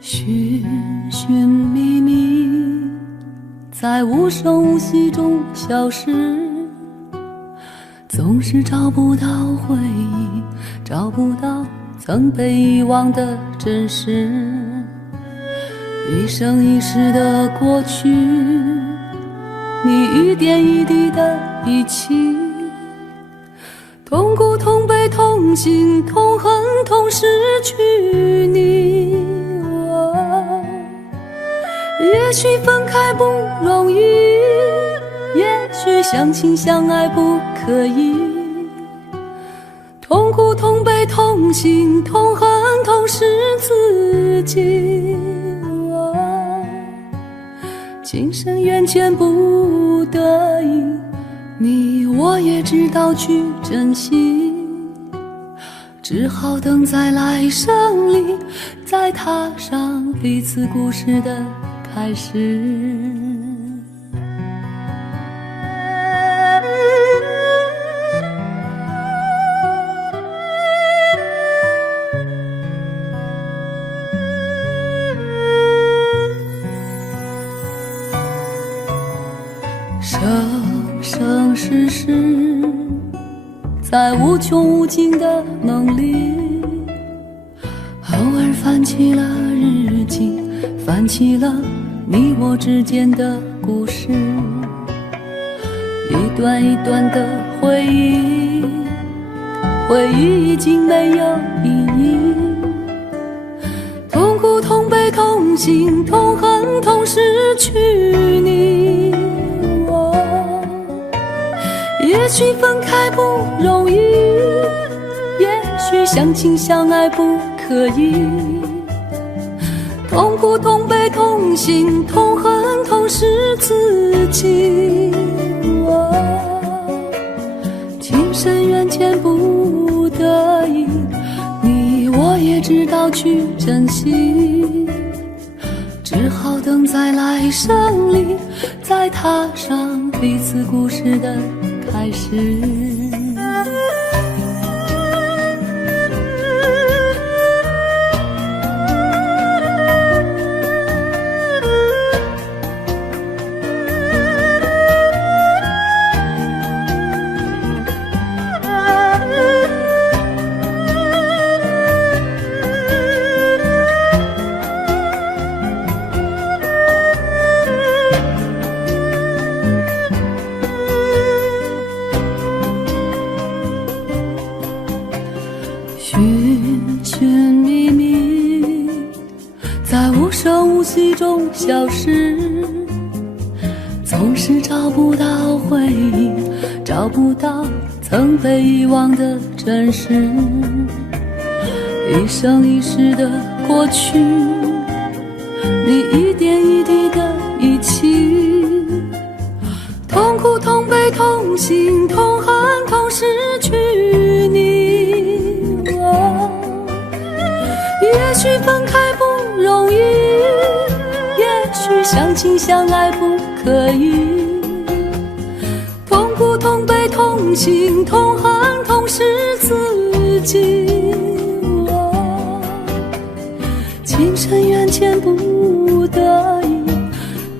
寻寻觅觅，在无声无息中消失，总是找不到回忆，找不到曾被遗忘的真实。一生一世的过去，你一点一滴的遗弃，痛苦痛悲痛心痛恨痛失去你。也许分开不容易，也许相亲相爱不可以，痛苦痛悲痛心痛恨痛失自己。情深缘浅不得已，你我也知道去珍惜，只好等在来生里，再踏上彼此故事的开始。生生世世，在无穷无尽的梦里，偶尔翻起了日记，翻起了你我之间的故事，一段一段的回忆，回忆已经没有意义，痛苦痛悲痛心痛恨痛失去你。也许分开不容易，也许相亲相爱不可以，痛苦痛悲痛心痛恨痛失自己。情深缘浅不得已，你我也知道去珍惜，只好等在来生里，再踏上彼此故事的开始。寻寻觅觅，在无声无息中消失，总是找不到回忆，找不到曾被遗忘的真实。一生一世的过去，你一点一滴的遗弃，痛苦痛悲痛心痛恨痛失去你。也许分开不容易，也许相亲相爱不可以，痛苦痛悲痛心痛恨痛失自己。情深缘浅不得已，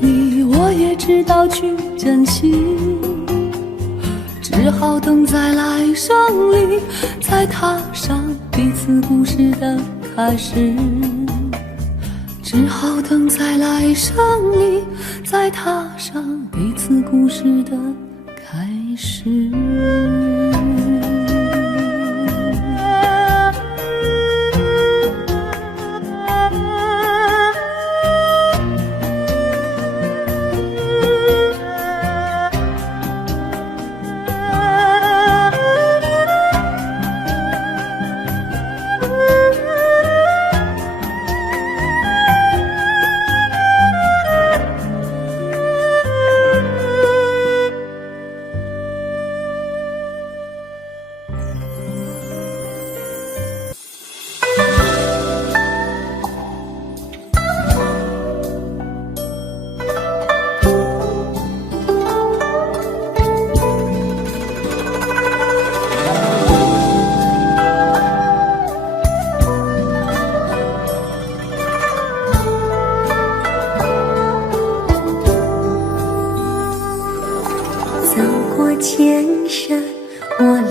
你我也知道去珍惜，只好等在来生里，再踏上彼此故事的开始。只好等在来生里，再踏上彼此故事的开始。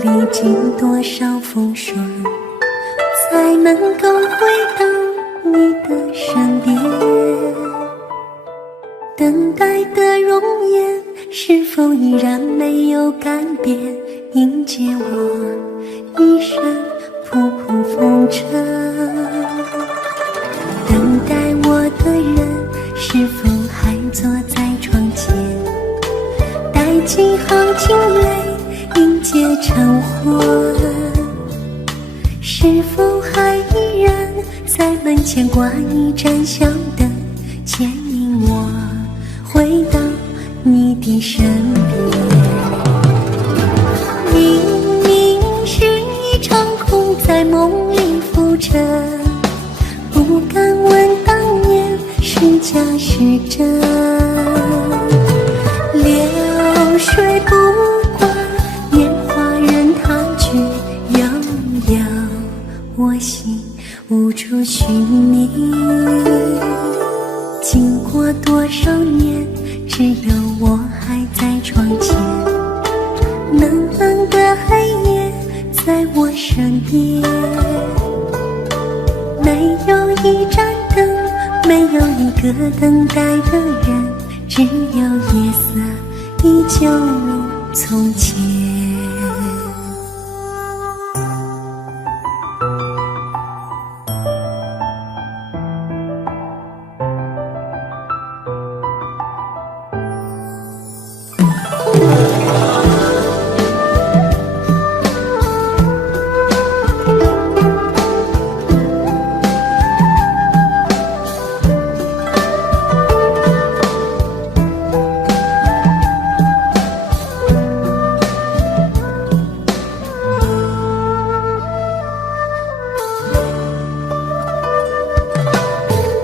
历经多少风霜，才能够回到你的身边？等待的容颜是否依然没有改变？迎接我一身仆仆风尘。等待我的人是否还坐在窗前？带几行清泪迎接晨昏。是否还依然在门前挂一盏香灯，牵引我回到你的身边？明明是一场空，在梦里浮沉，不敢问当年是假是真。流水不管年华任它去悠悠，我心无处寻觅。经过多少年，只有我还在窗前，冷冷的黑夜在我身边。没有一盏灯，没有一个等待的人，只有夜色依旧如从前。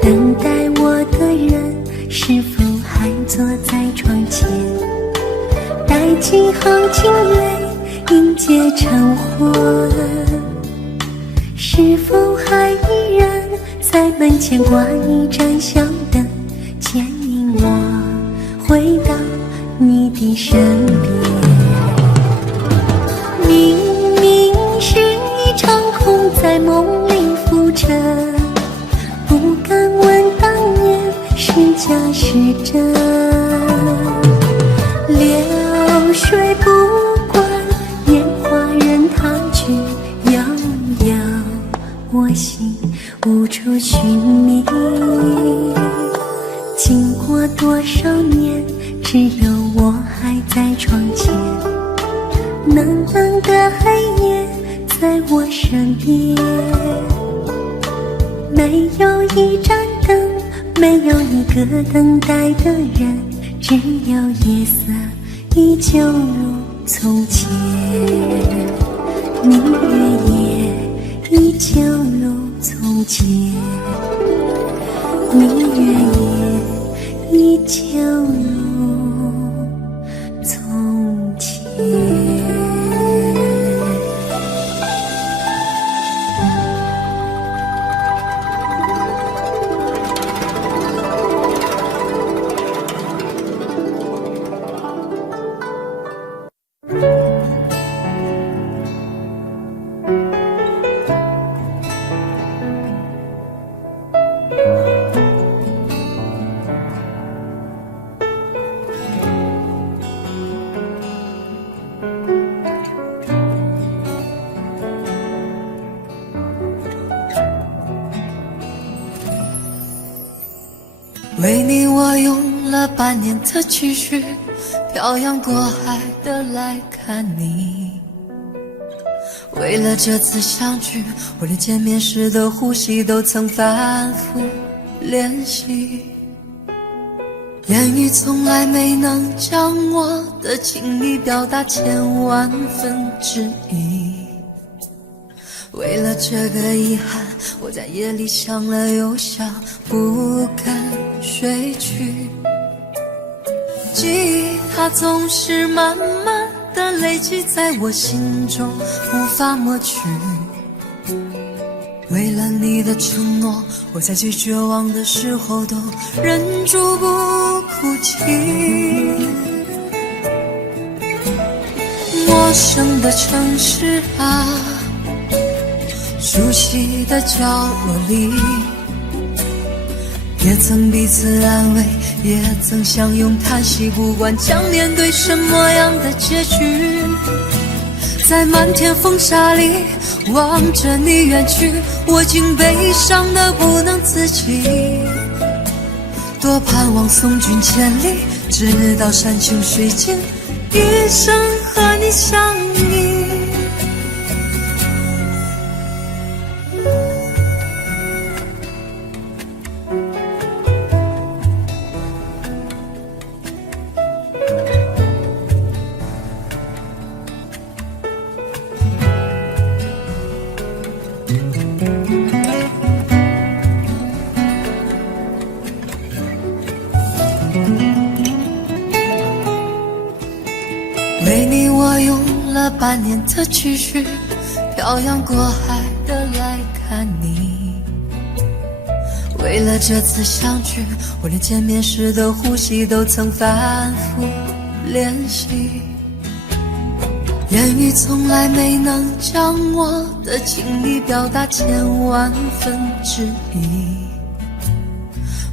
等待我的人是否还坐在窗前？带几行清泪迎接晨昏。是否还依然在门前挂一盏香灯，牵引我回到你的身边？明明是一场空，在梦里浮沉，不敢问当年是假是真。流水不管年华任它去悠悠，我心无处寻觅。经过多少年，只有我还在窗前，冷冷的黑夜在我身边。没有一盏灯，没有一个等待的人，只有夜色依旧如从前。明月夜依旧如从前，明月夜依旧如从前。为你我用了半年的积蓄，漂洋过海的来看你。为了这次相聚，我连见面时的呼吸都曾反复练习。言语从来没能将我的情意表达1/1000。为了这个遗憾，我在夜里想了又想，不敢睡去。记忆它总是慢慢的累积在我心中，无法抹去。为了你的承诺，我在最绝望的时候都忍住不哭泣。我陌生的城市啊，熟悉的角落里，也曾彼此安慰，也曾相拥叹息，不管将面对什么样的结局，在漫天风沙里望着你远去，我竟悲伤得不能自己，多盼望送君千里，直到山穷水尽，一生和你相依。为你我用了半年的积蓄，漂洋过海的来看你。为了这次相聚，我连见面时的呼吸都曾反复练习。言语从来没能将我的情意表达千万分之一。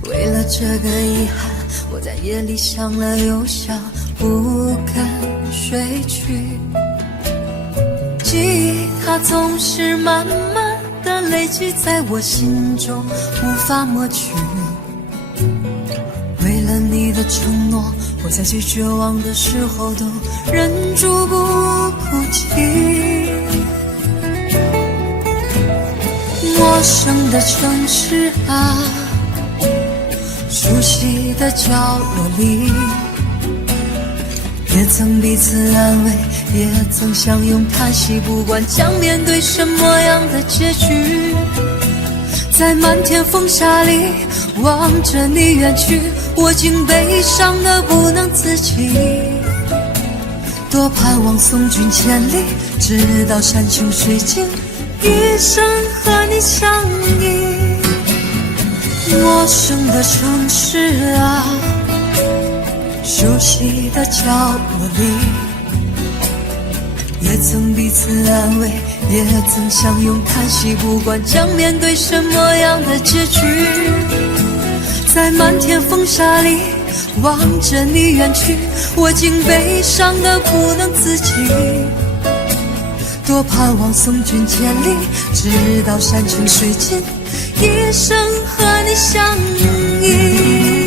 为了这个遗憾，我在夜里想了又想，不敢睡去。记忆它总是慢慢的累积在我心中，无法抹去。为了你的承诺，我在最绝望的时候都忍住不哭泣。陌生的城市啊，熟悉的角落里，也曾彼此安慰，也曾相拥叹息，不管将面对什么样的结局，在漫天风沙里望着你远去，我竟悲伤得不能自己，多盼望送君千里，直到山穷水尽，一生和你相依。陌生的城市啊，熟悉的角落里，也曾彼此安慰，也曾相拥叹息，不管将面对什么样的结局，在漫天风沙里望着你远去，我竟悲伤得不能自己，多盼望送君千里，直到山穷水尽，一生和你相依。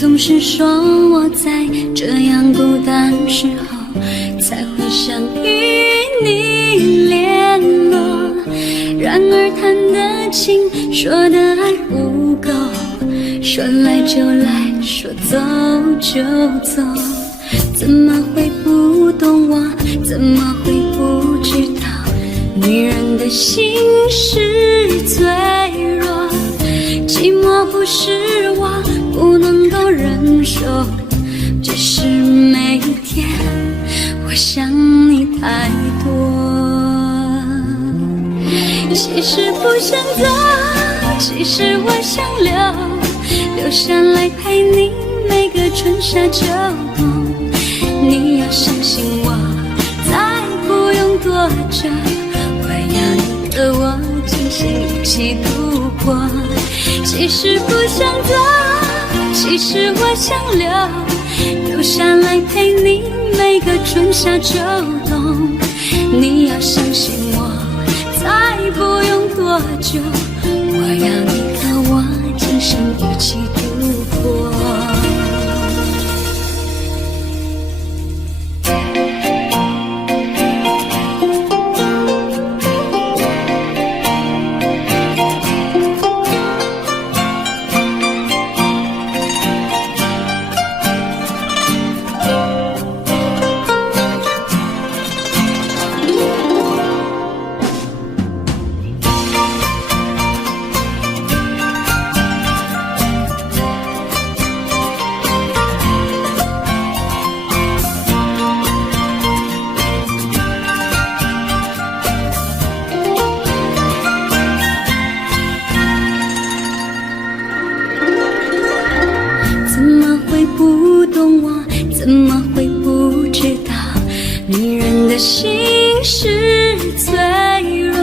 总是说我在这样孤单时候才会想与你联络，然而谈的情，说的爱不够，说来就来，说走就走，怎么会不懂我？怎么会不知道？女人的心是脆弱，寂寞不是我不能够忍受，只是每一天我想你太多。其实不想走，其实我想留下来陪你每个春夏秋冬。你要相信我，再不用多久，我要你和我今生一起度过。其实不想走，其实我想留下来陪你每个春夏秋冬。你要相信我，再不用多久，我要你和我今生一起度过。怎么会不知道，女人的心是脆弱，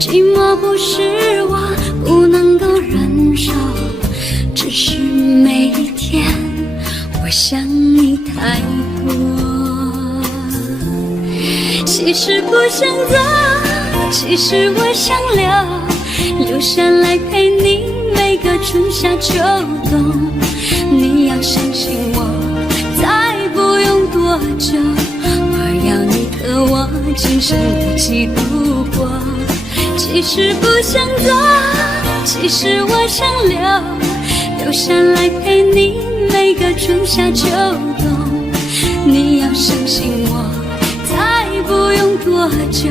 寂寞不是我不能够忍受，只是每一天我想你太多。其实不想走，其实我想留下来陪你每个春夏秋冬。你要相信我，再不用多久，我要你和我今生一起度过。其实不想走，其实我想留下来陪你每个春夏秋冬。你要相信我，再不用多久，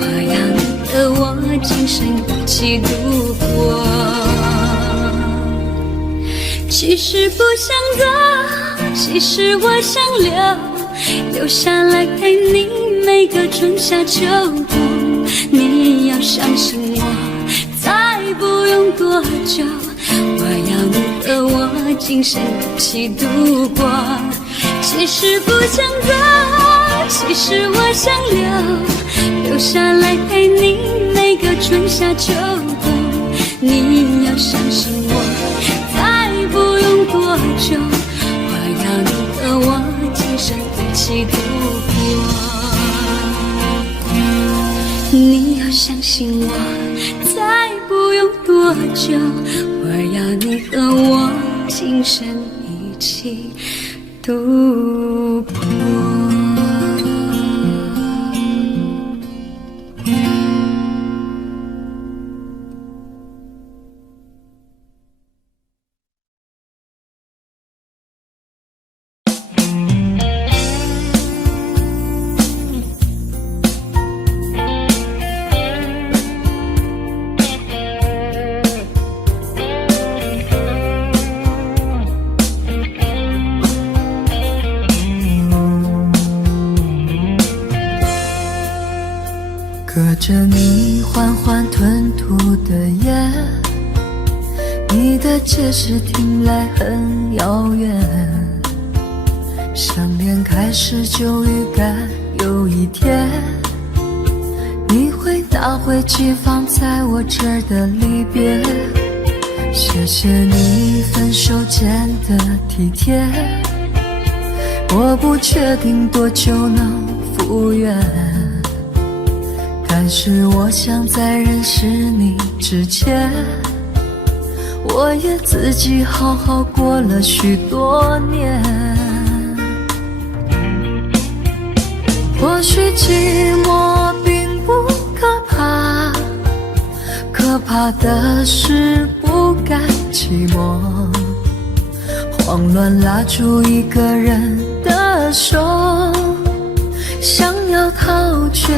我要你和我今生一起度过。其实不想走，其实我想留下来陪你每个春夏秋冬。你要相信我，再不用多久，我要你和我今生一起度过。其实不想走，其实我想留下来陪你每个春夏秋冬。你要相信我，再不用多久，我要你和我今生一起度过。你要相信我，再不用多久，我要你和我今生一起度过。隔着你缓缓吞吐的烟，你的解释听来很遥远，相恋开始就预感有一天你会拿回寄放在我这儿的离别。谢谢你分手前的体贴，我不确定多久能复原，但是我想在认识你之前，我也自己好好过了许多年。或许寂寞并不可怕，可怕的是不甘寂寞。慌乱拉住一个人的手，想要逃却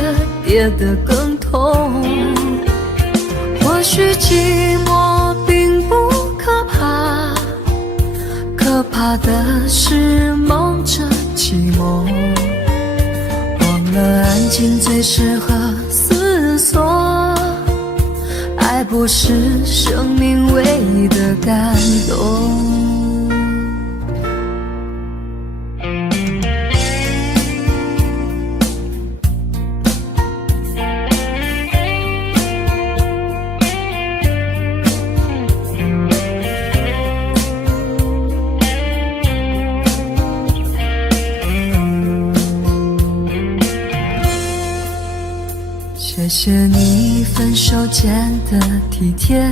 跌得更痛。或许寂寞并不可怕，可怕的是梦着寂寞。忘了安静最适合思索，爱不是生命唯一的感动。谢谢你分手前的体贴，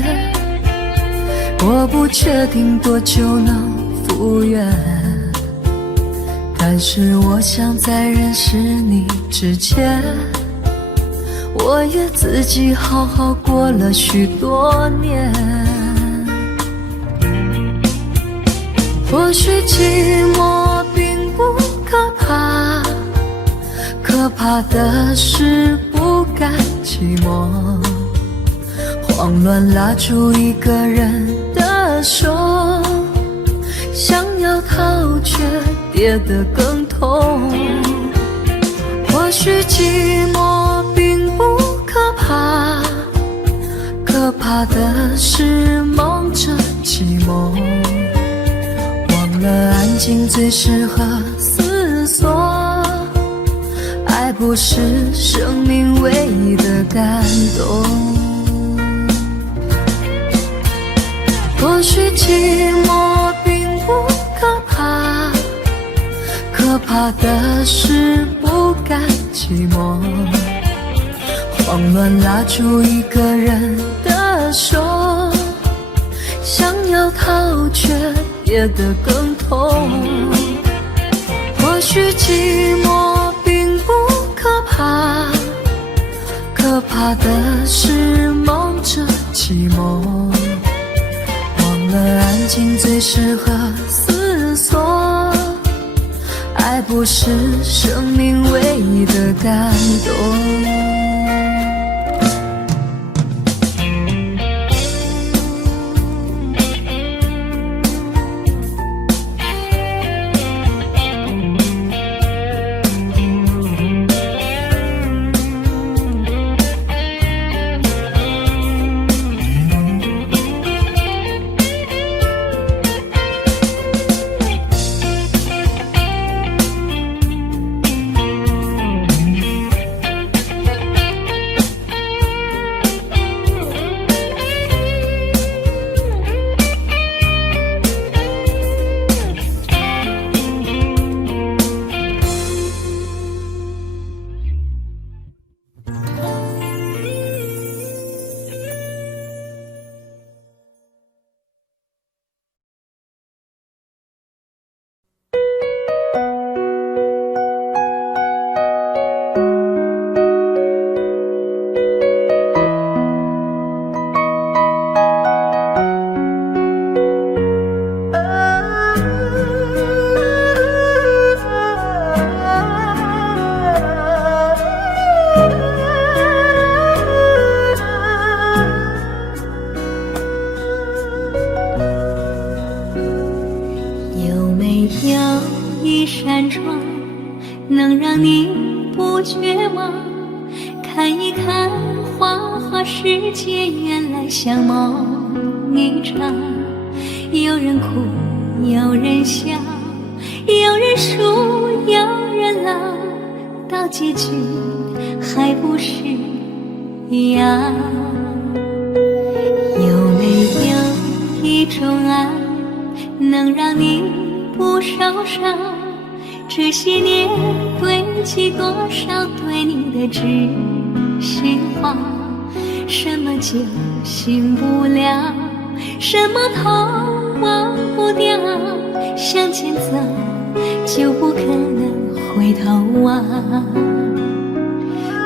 我不确定多久能复原，但是我想在认识你之前，我也自己好好过了许多年。或许寂寞并不可怕，可怕的是不甘寂寞。慌乱拉住一个人的手，想要逃却跌得更痛。或许寂寞并不可怕，可怕的是梦着寂寞。忘了安静最适合思索，爱不是生命唯一的感动。或许寂寞并不可怕，可怕的是不甘寂寞。慌乱拉住一个人的手，想要逃却跌得更痛。或许寂寞并不可怕，可怕的是梦着寂寞。忘了安静最适合思索，爱不是生命唯一的感动。一扇窗能让你不绝望，看一看花花世界，原来像梦一场。有人哭，有人笑，有人输，有人老，到结局还不是一样。有没有一种爱能让你不受伤？这些年堆积多少对你的知识话？什么就醒不了，什么痛忘不掉，向前走就不可能回头望。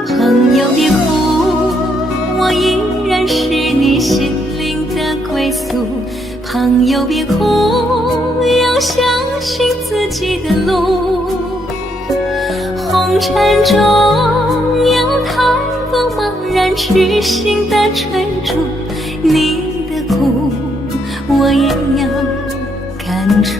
朋友别哭，我依然是你心灵的归宿。朋友别哭，有些的路。红尘中有太多茫然痴心的追逐，你的苦我也要感触。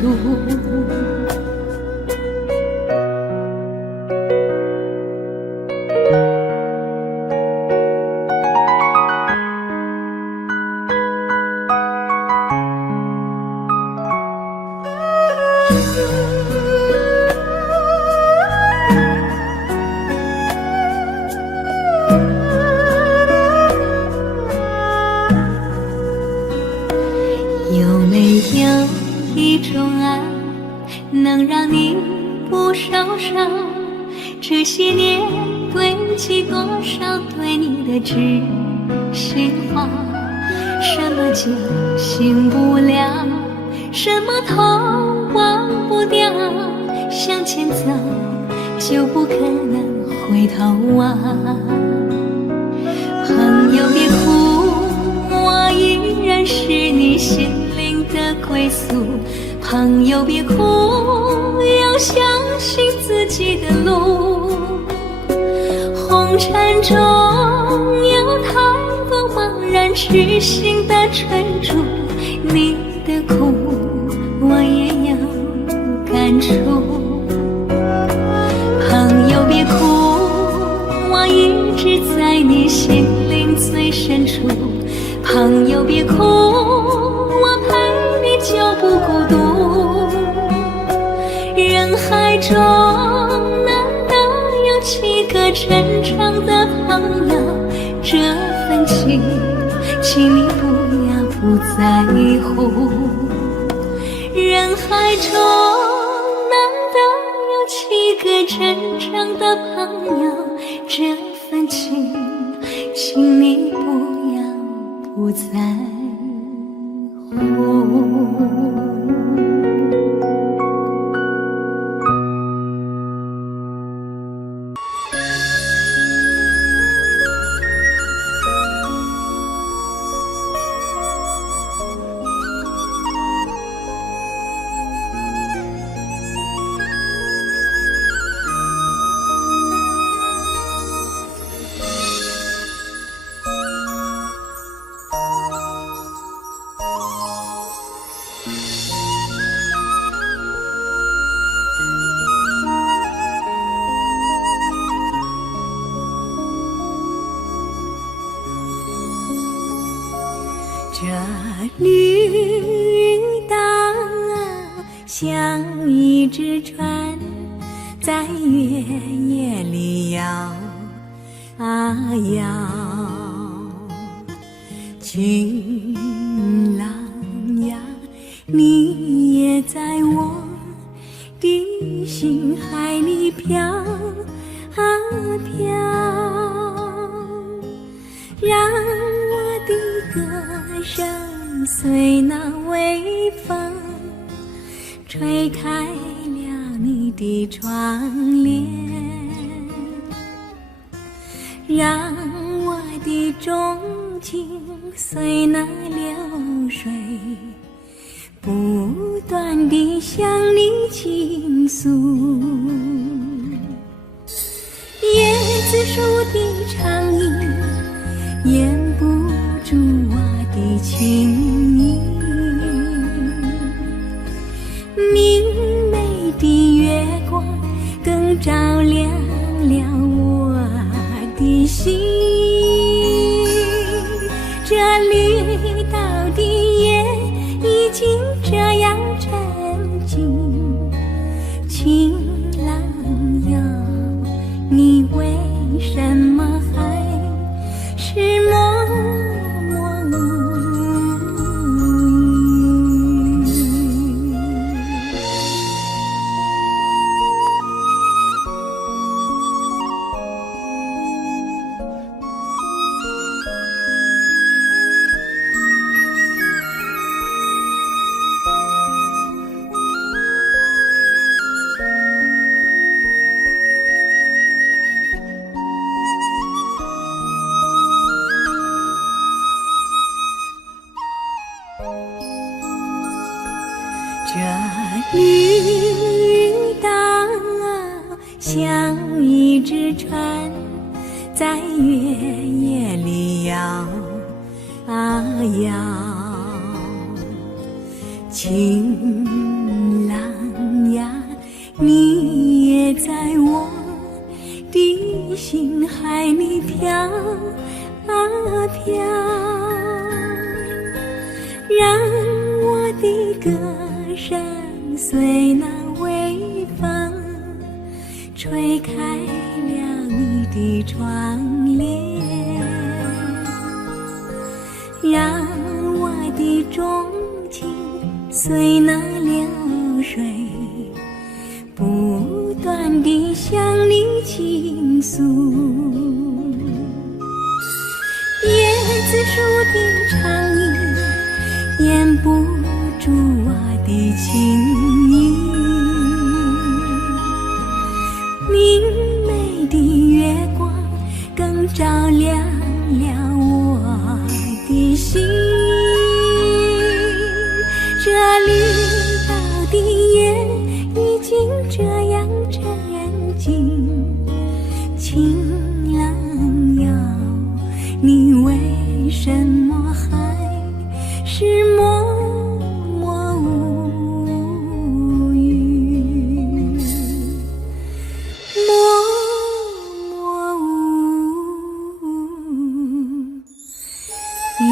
有没有一种爱能让你不受伤？这些年堆积多少对你的知心话？什么叫醒不了？什么痛忘不掉？向前走就不可能回头啊！朋友别哭，我依然是你心灵的归宿。朋友别哭，要相信自己的路。红尘中有太多茫然痴心的追逐，你的苦我也要感触。朋友别哭，我一直在你心灵最深处。朋友别哭，我陪你就不孤独。人海中难得有几个真诚的朋友，这份情请你不要不在乎。人海中难得有几个真诚的朋友，这份情请你不要不在乎。这绿岛啊，像一只船，在月夜里摇啊摇。情郎呀，你也在我的心海里飘啊飘，让我的歌声随那微风吹开了你的窗帘，让我的钟情随那流水不断地向你倾诉。椰子树的长影掩不住我的情意，明媚的月光更照亮了我的心。这绿岛的夜已经这样沉静，情郎呀，你为什么还是默默无语？像一只船在月夜里摇啊摇，情郎呀，你也在我的心海里飘啊飘，让我的歌声随那微风吹开了你的窗帘，让我的钟情随那流水不断地向你倾诉。叶子树的长影掩不住我的情意，明媚的月光更照亮了我的心。这绿岛的夜已经这样静，情郎哟，你为什么还是默默无语，默默无语。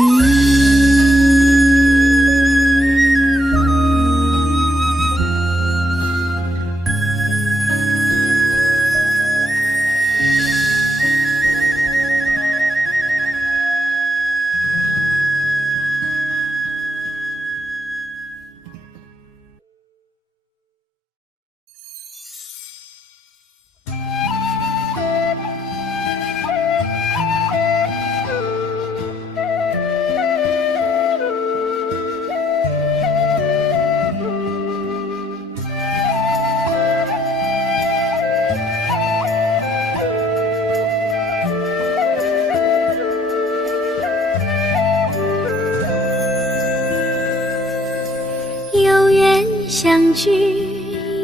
有缘相聚，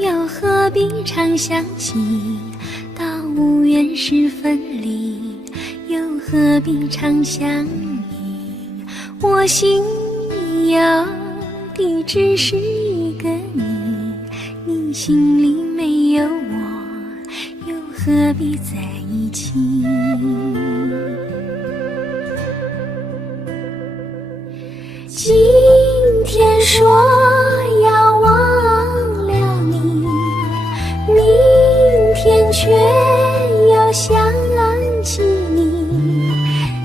又何必常想起？到无缘时分离，又何必常相依？我心里有的只是一个你，你心里没有我，又何必在一起？今天说要忘了你，明天却又想起你，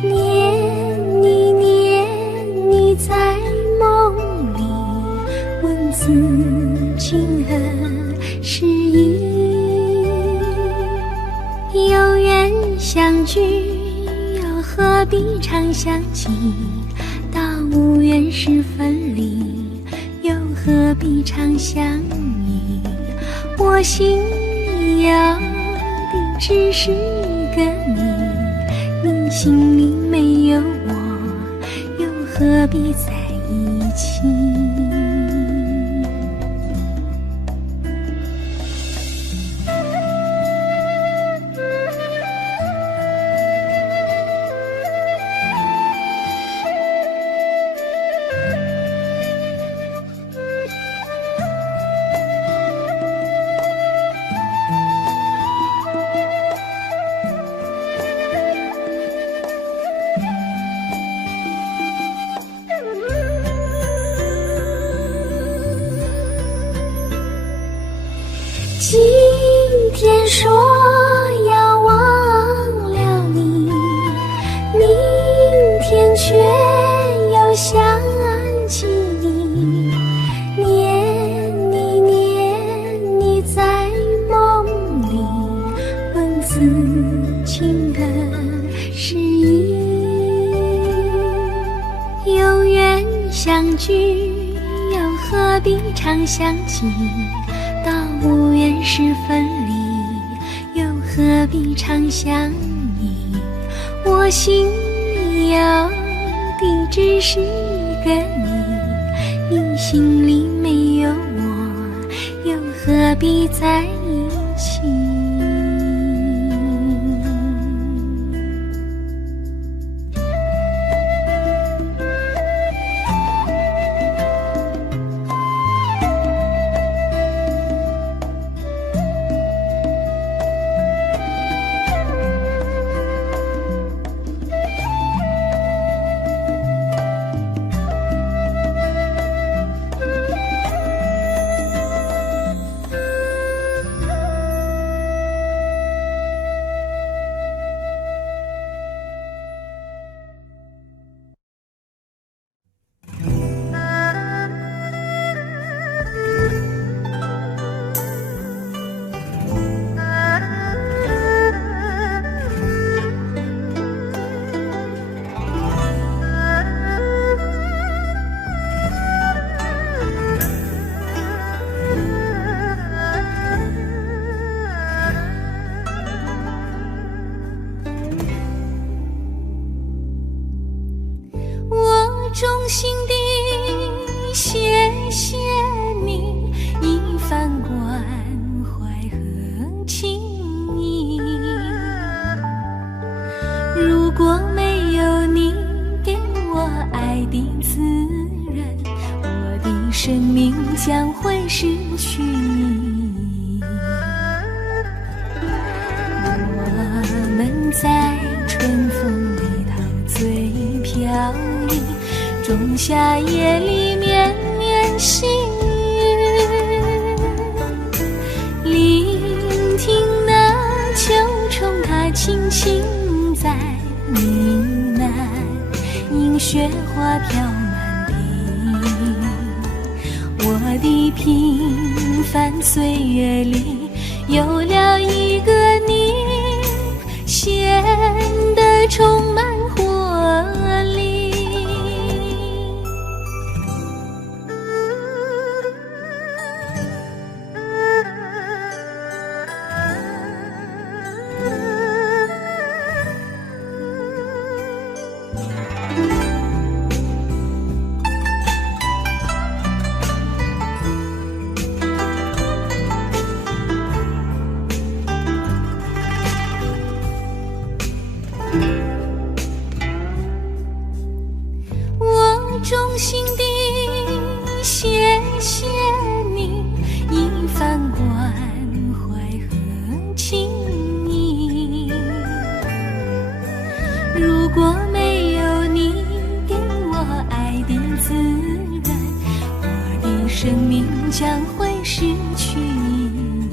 念你在梦里，问此情何时已？有缘相聚，又何必常想起？到无缘时分离，又何必常相依？我心里有的只是一个你，你心里没有我，又何必在一起？今天说要忘了你，明天却又想起你，念你在梦里，问此情何时已？有缘相聚，又何必常想起？到无缘时分离，又何必常相依？我心里有的只是一个你，你心里没有我，又何必在一起？衷心地谢谢你一番关怀和情谊，如果没有你给我爱的滋润，我的生命将会失去你。我们在春风里头最飘逸，仲夏夜里绵绵细雨，聆听那秋虫它轻轻在呢喃，映雪花飘满地。我的平凡岁月里有了一个你，显得充满活力。衷心地谢谢你一番关怀和情谊，如果没有你给我爱的滋润，我的生命将会失去你。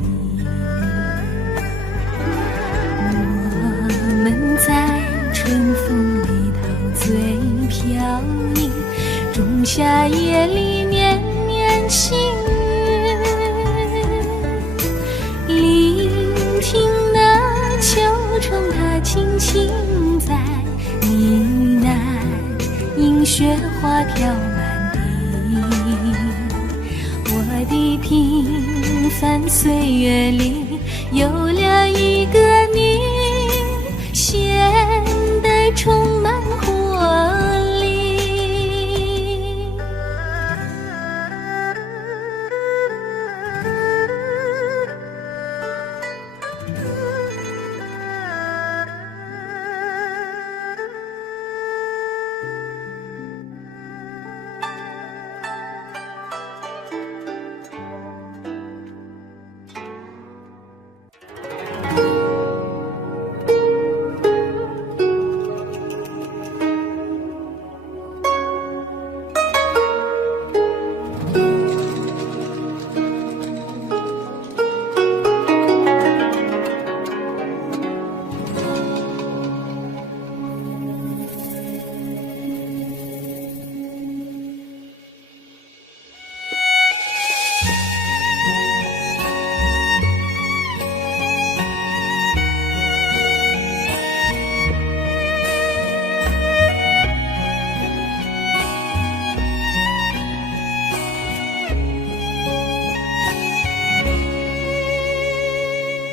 我们在春风里头最飘逸，仲夏夜里绵绵细雨，聆听那秋虫它轻轻在呢喃，映雪花飘满地。我的平凡岁月里有了一个你，显得充满活力。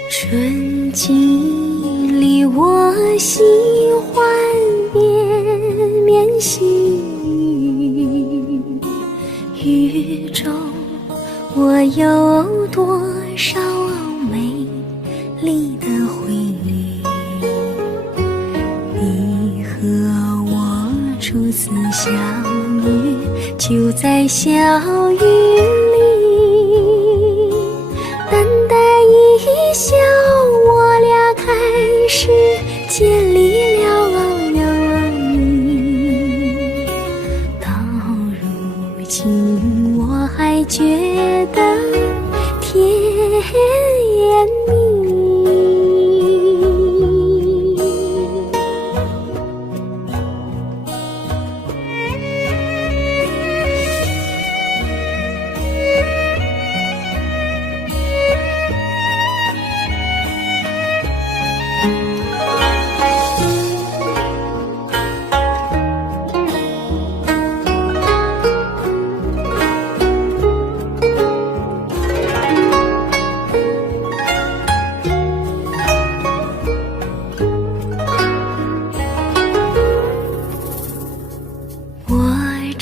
春季里我喜欢绵绵细雨，雨中我有多少美丽的回忆。你和我初次相遇，就在小雨里，淡淡一笑，我俩开始建立了友谊。到如今我还觉得甜蜜。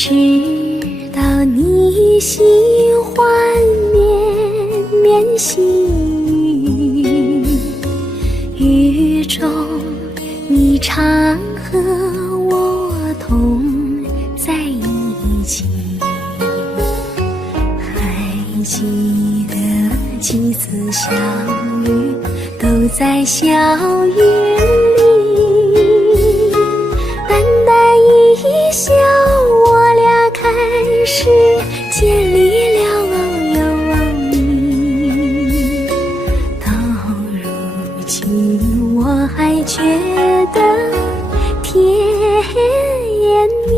知道你喜欢绵绵细雨，雨中你常和我同在一起。还记得几次相遇，都在小雨里，淡淡一笑，我俩开始建立了友谊。到如今我还觉得甜蜜。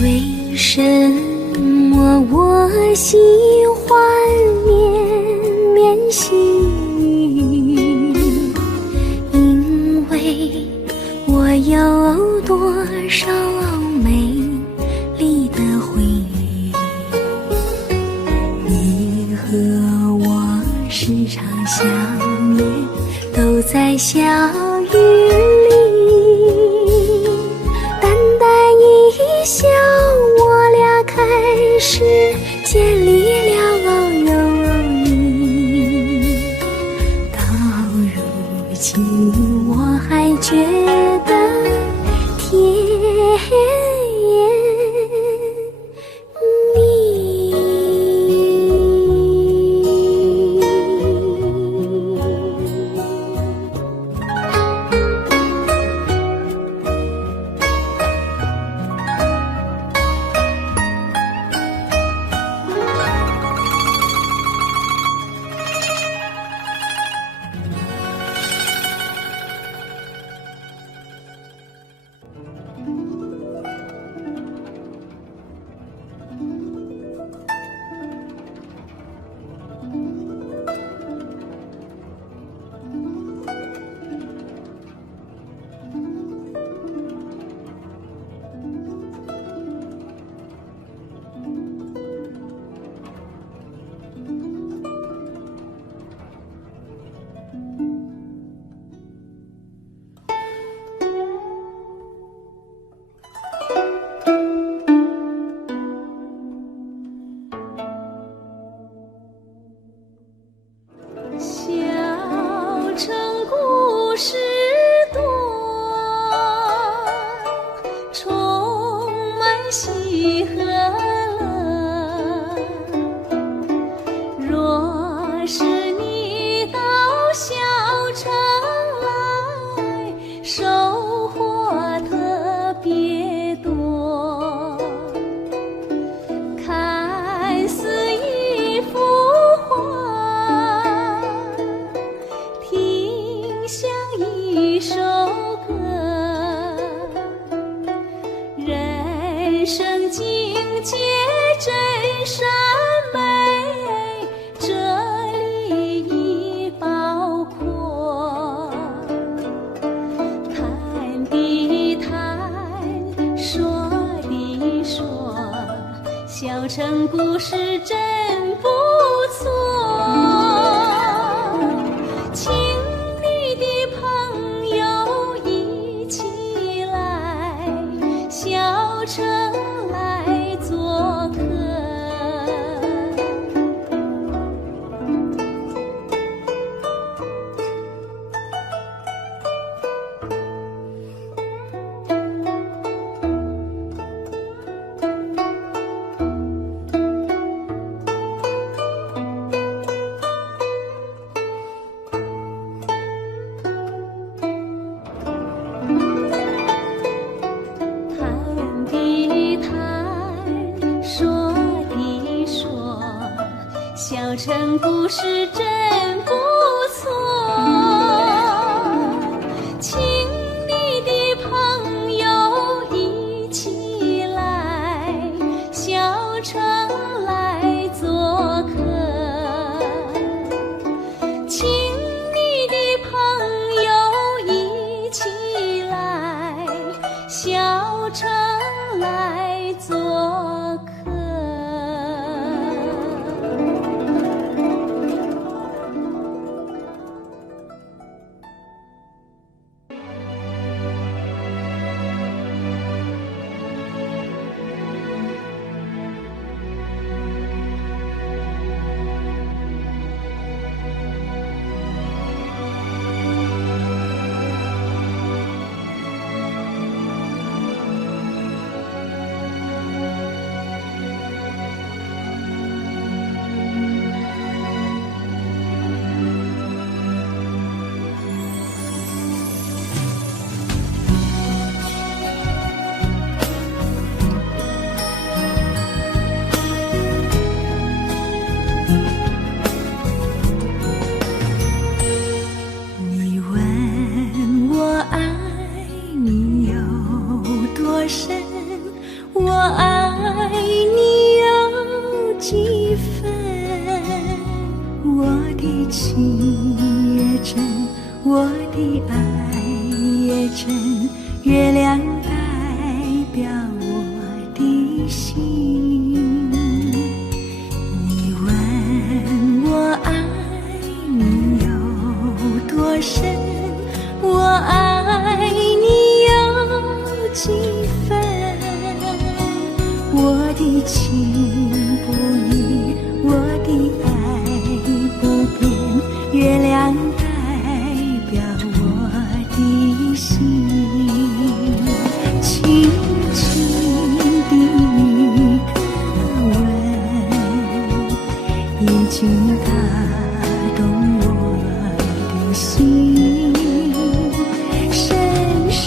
为什么我喜欢绵绵细雨？因为我有多少美丽的回忆。你和我时常相约，都在小雨里，淡淡一笑，我俩开始建立了友谊。到如今我还觉得甜喜和乐。若是你到小城来，收获特别多，看似一幅画，听像一首歌。人生境界真善美，这里已包括。谈的谈，说的说，小城故事真不错。请你的朋友一起来小城来做客。谈的谈，说的说，小城故事真不我的爱也真，月亮代表我的心。你问我爱你有多深，我爱你有几分？我的情不移，我的爱不变，月亮代表我的心。轻轻的一个吻，已经打动我的心。深深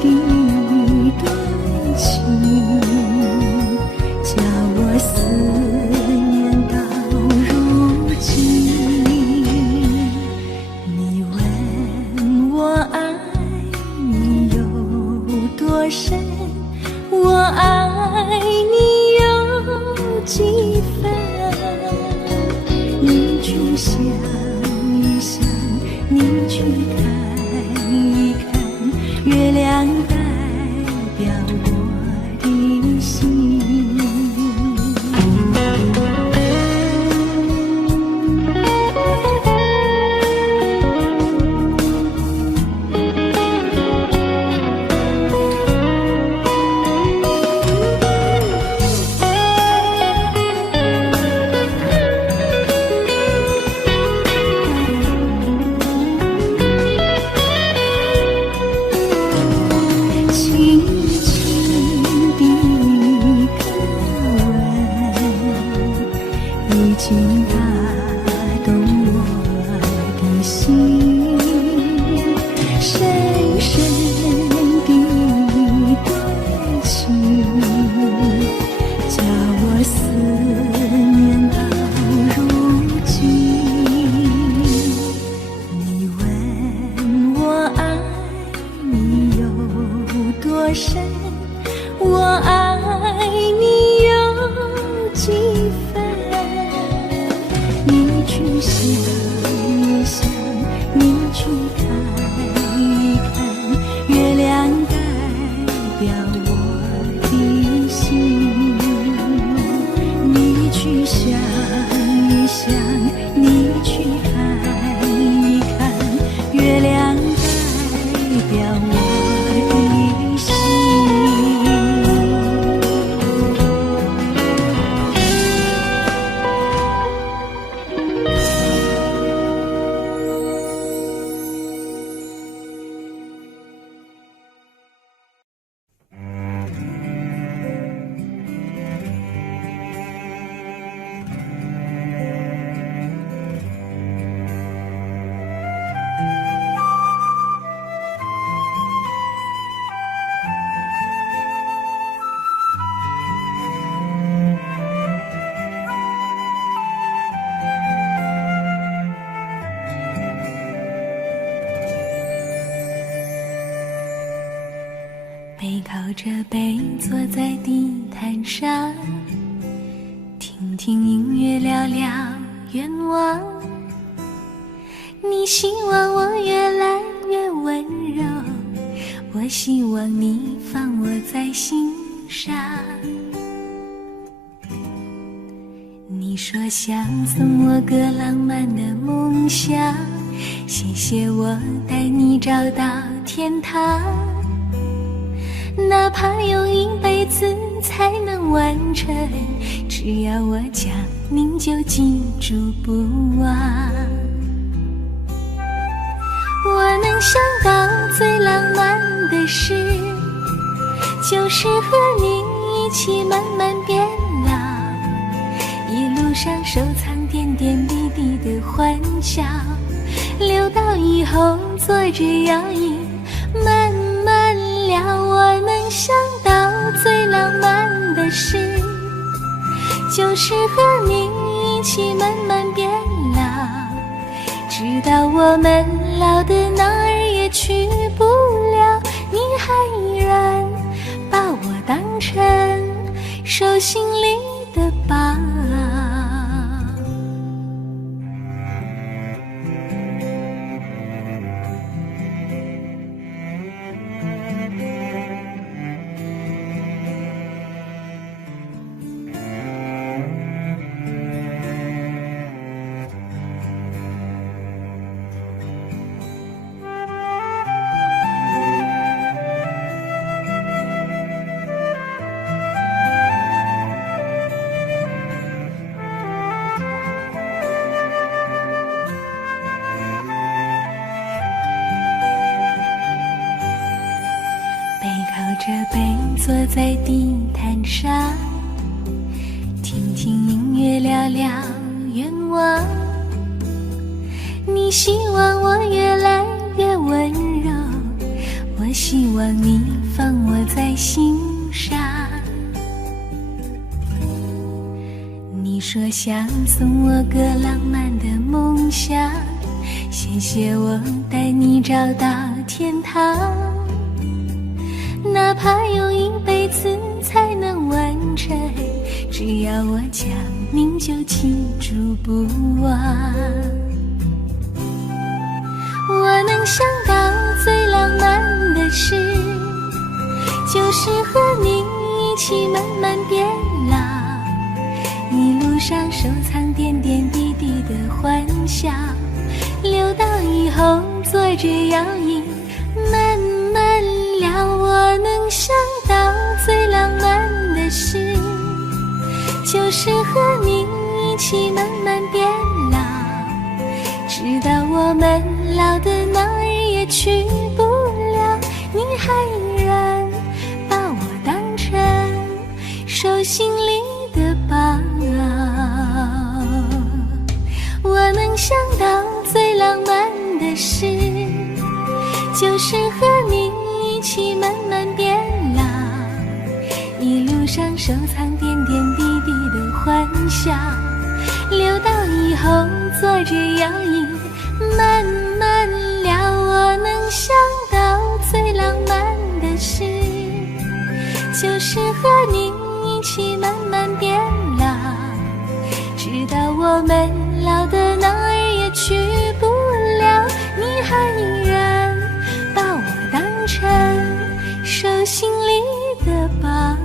的一段情，叫我思念到如今。你问我爱你有多深，我爱你有几分？你去想一想，你去看一看，月亮代表我的心。轻轻的一个吻，已经打动我的心。深深的一段情，叫我思念到如今。你问我爱你有多深，我爱你有几分？你去想一想，你去看一看，月亮代表我的心。你去想一想，你去看一看，月亮代表我的心。背靠着背坐在地毯上，听听音乐，聊聊愿望。你希望我越来越温柔，我希望你放我在心上。你说想送我个浪漫的梦想，谢谢我带你找到天堂。哪怕用一辈子才能完成，只要我讲，您就记住不忘。我能想到最浪漫的事，就是和你一起慢慢变老，一路上收藏点点滴滴的欢笑，留到以后坐着摇椅慢慢聊。我能想到最浪漫的事，就是和你一起慢慢变老，直到我们老的哪儿也去不了，你还依然把我当成手心里的宝。坐在地毯上，听听音乐，聊聊愿望。你希望我越来越温柔，我希望你放我在心上。你说想送我个浪漫的梦想，谢谢我带你找到天堂，哪怕用一辈子才能完成，只要我讲你就记住不忘。我能想到最浪漫的事，就是和你一起慢慢变老，一路上收藏点点滴滴的欢笑，留到以后坐着摇椅慢慢聊。我能想到最浪漫的事，就是和你一起慢慢变老，直到我们老的哪儿也去不了，你还依然把我当成手心里的宝。我能想到最浪漫的事，就是和你一起慢慢变老，一路上收藏点点滴滴的欢笑，留到以后坐着摇椅慢慢聊。我能想到最浪漫的事，就是和你一起慢慢变老，直到我们老的哪儿也去不了，你还依然把我当成手心里的宝。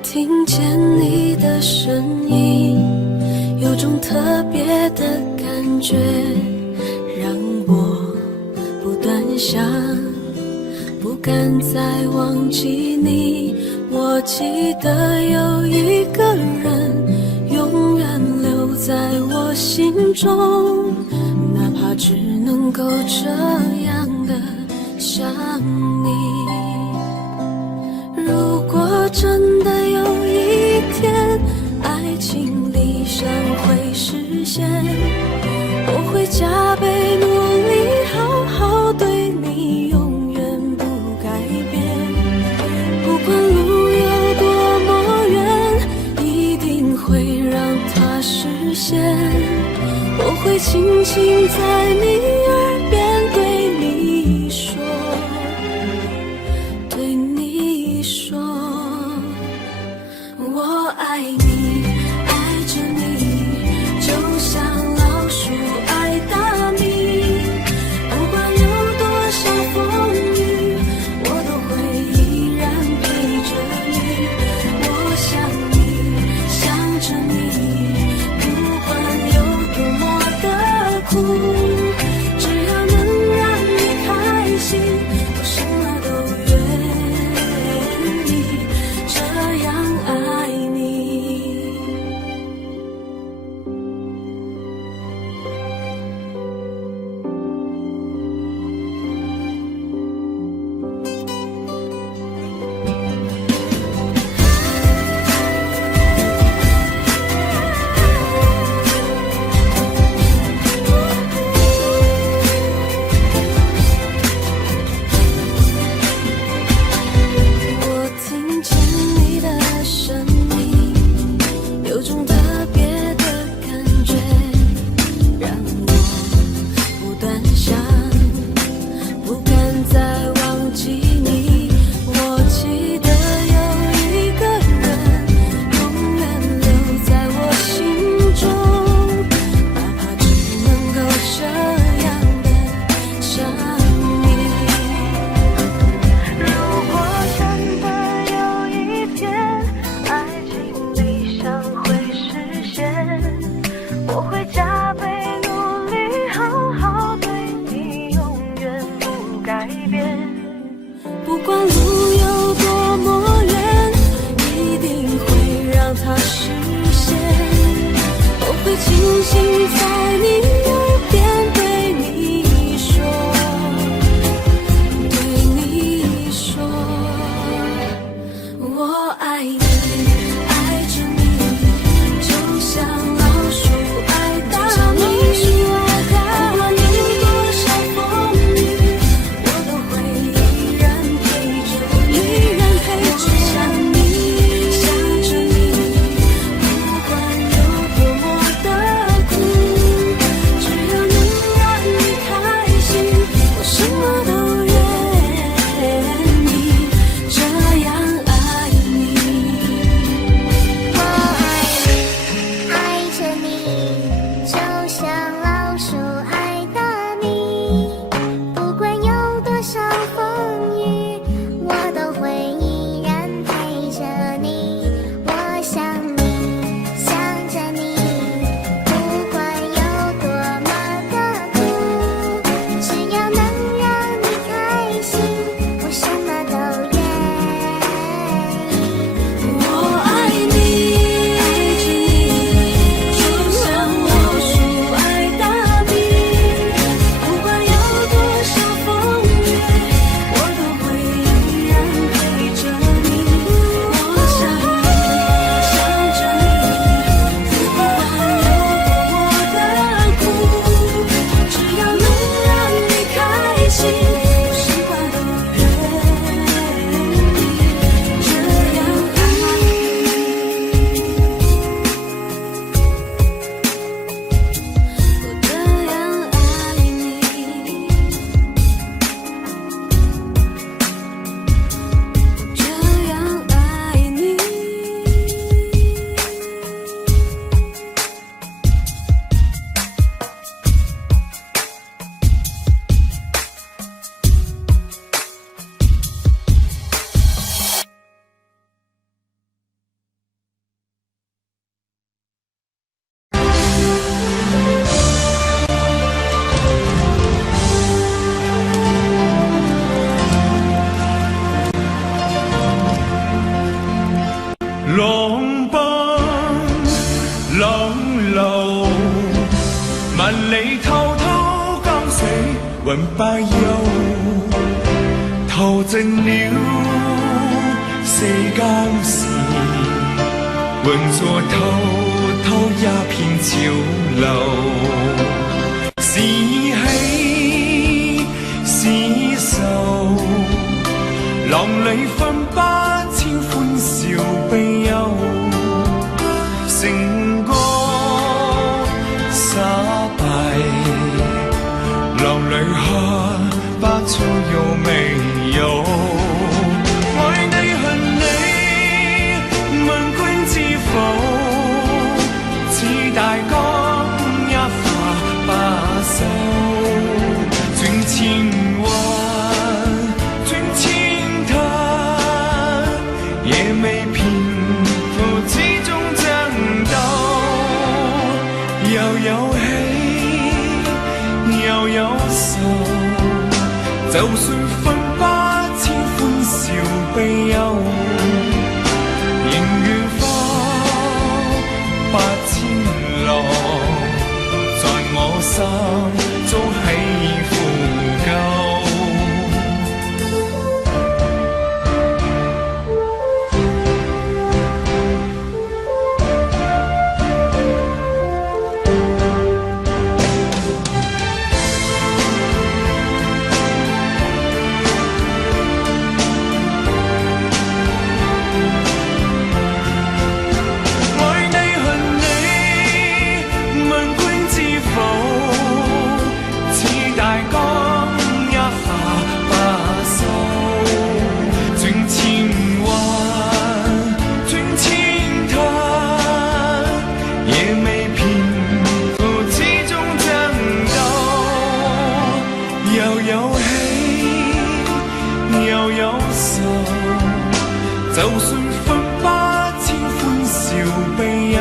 听见你的声音，有种特别的感觉，让我不断想，不敢再忘记你。我记得有一个人永远留在我心中，哪怕只能够这样的想你。如果真的有一天爱情理想会实现，我会加倍努力好好对你，永远不改变。不管路有多么远，一定会让它实现。我会轻轻在你耳边对你说，对你说我爱你，爱着你，就像老鼠爱大米。不管有多少风雨，我都会依然陪着你。我想你，想着你，不管有多么的苦，爱你，爱着你，就像老鼠爱大米。不管有多少风雨，我都会依然陪着你。我想你，想着你，不管有多么的苦，只要能让你开心，我什么都愿意。这样爱你。我爱你，爱着你，就像老鼠爱大米。不管有多少风雨，我都会依然陪着你。我想你，想着你，不管有多么的苦，只要能让你开心，我什么都愿意。我爱你，爱着你，就像老鼠爱大米。不管有多少风雨，我都会依然陪着你。我想你，想着你，不管有多么的苦，只要能让你开心，我什么都愿意。这样爱你，我这样爱你，这样爱你。浪奔浪流，萬里滔滔江水永不休，淘盡了世間事，換作滔滔一片潮流。是喜是愁，浪裏分不清歡笑悲憂，成功失敗，浪裏看不出有沒有。愛你恨你，問君知否？似大江一發不收，轉千彎，轉千灘，也未偏途之中爭鬥，又有喜又有愁，就算分不清歡笑悲憂，仍願花百千浪，在我心中起伏夠。愛你恨你，問君知否？似大江一發不收，轉千彎，轉千灘，也未偏途之中爭鬥，又有喜又有愁，就算分不清歡笑悲憂，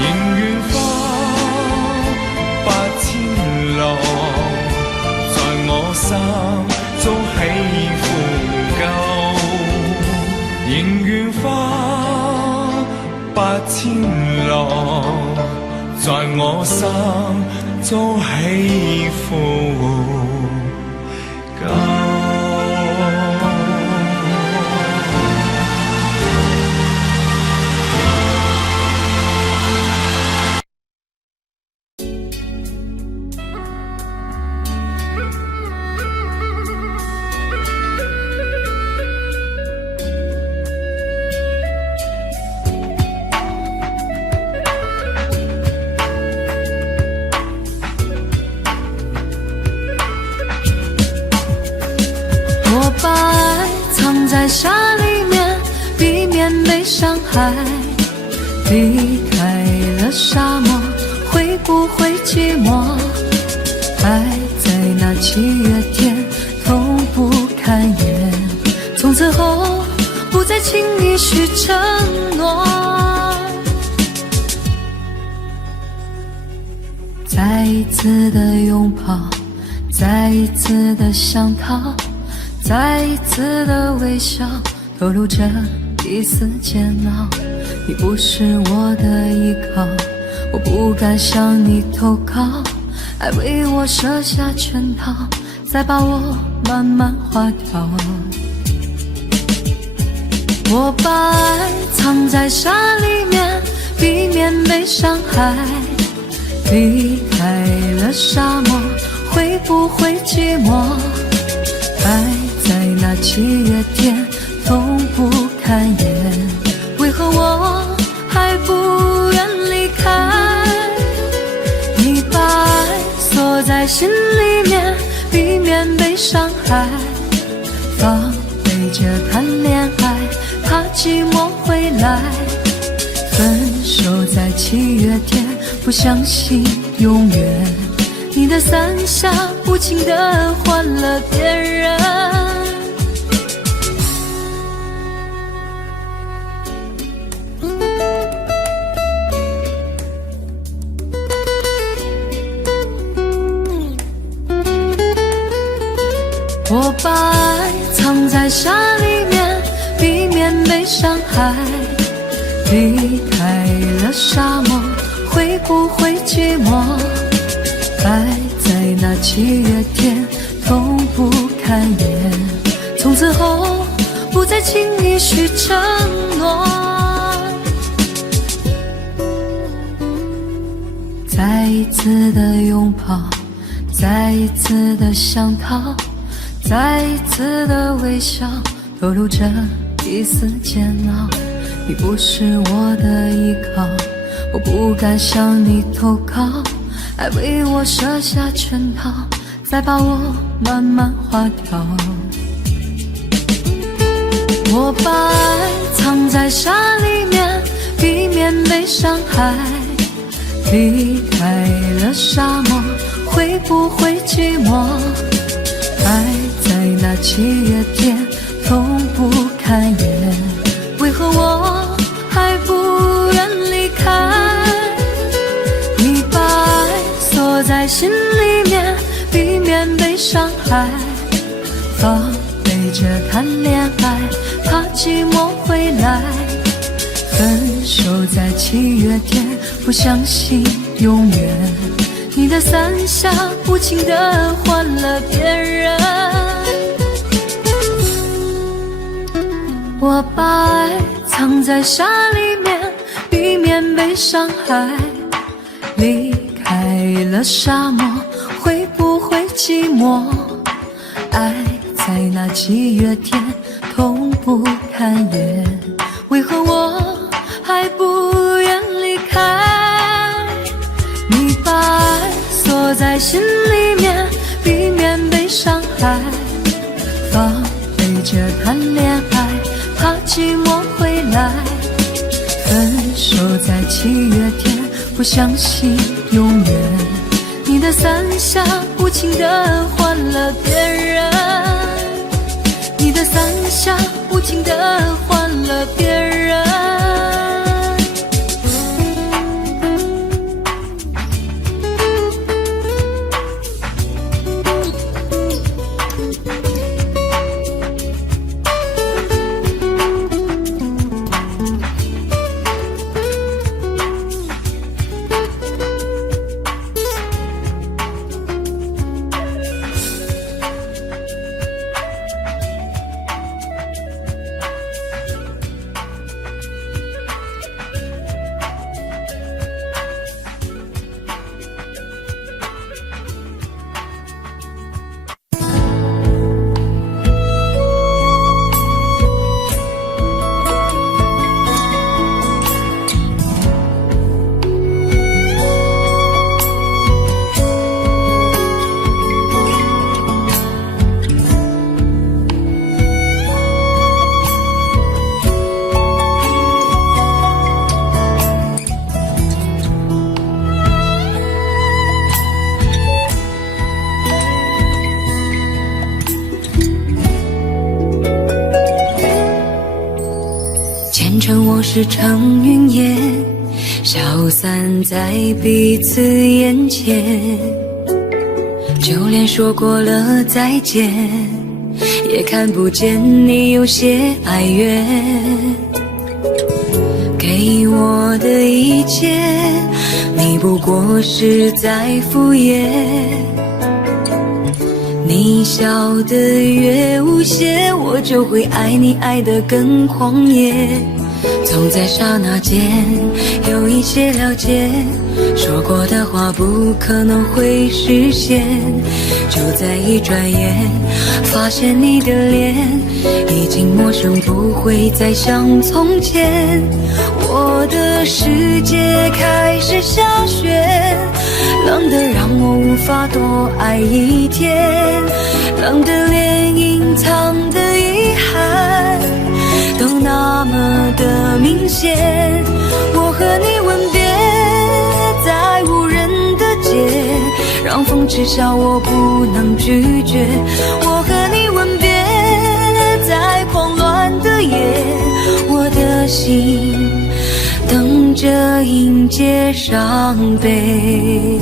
仍願花百千浪，在我心中起伏夠，仍願花百千浪，在我心中起伏夠。海，离开了沙漠，会不会寂寞？爱在那7月天，痛不堪言。从此后，不再轻易许承诺。再一次的拥抱，再一次的想逃，再一次的微笑，透露着一丝煎熬。你不是我的依靠，我不敢向你投靠，爱为我设下圈套，再把我慢慢划掉。我把爱藏在沙里面，避免被伤害。离开了沙漠，会不会寂寞？爱在那7月天，痛不堪言。为何我还不愿离开？你把爱锁在心里面，避免被伤害。防备着谈恋爱，怕寂寞会来。分手在7月天，不相信永远。你的伞下无情地换了别人。我把爱藏在沙里面，避免被伤害。离开了沙漠，会不会寂寞？爱在那7月天，痛不堪言。从此后，不再轻易许承诺。再一次的拥抱，再一次的想逃，再一次的微笑，透露着一丝煎熬。你不是我的依靠，我不敢向你投靠，爱为我设下圈套，再把我慢慢划掉。我把爱藏在沙里面，避免被伤害。离开了沙漠，会不会寂寞？爱在那7月天，痛不堪言。为何我还不愿离开？你把爱锁在心里面，避免被伤害。防备着谈恋爱，怕寂寞会来。分手在7月天，不相信永远。你的伞下无情地换了别人。我把爱藏在沙里面，避免被伤害。离开了沙漠，会不会寂寞？爱在那7月天，痛不堪言。为何我还不愿离开？你把爱锁在心里面，避免被伤害。防备着谈恋爱，怕寂寞会来。分手在7月天，不相信永远。你的伞下无情地换了别人。你的伞下无情地换了别人。前尘往事成云烟，消散在彼此眼前。就连说过了再见，也看不见你有些哀怨。给我的一切，你不过是在敷衍。你笑得越无邪，我就会爱你爱得更狂野。总在刹那间有一些了解，说过的话不可能会实现。就在一转眼，发现你的脸已经陌生，不会再像从前。我的世界开始下雪，冷得让我无法多爱一天，冷得连隐藏的遗憾都那么的明显。我和你吻别在无人的街，让风痴笑我不能拒绝。我和你吻别在狂乱的夜，我的心等着迎接伤悲。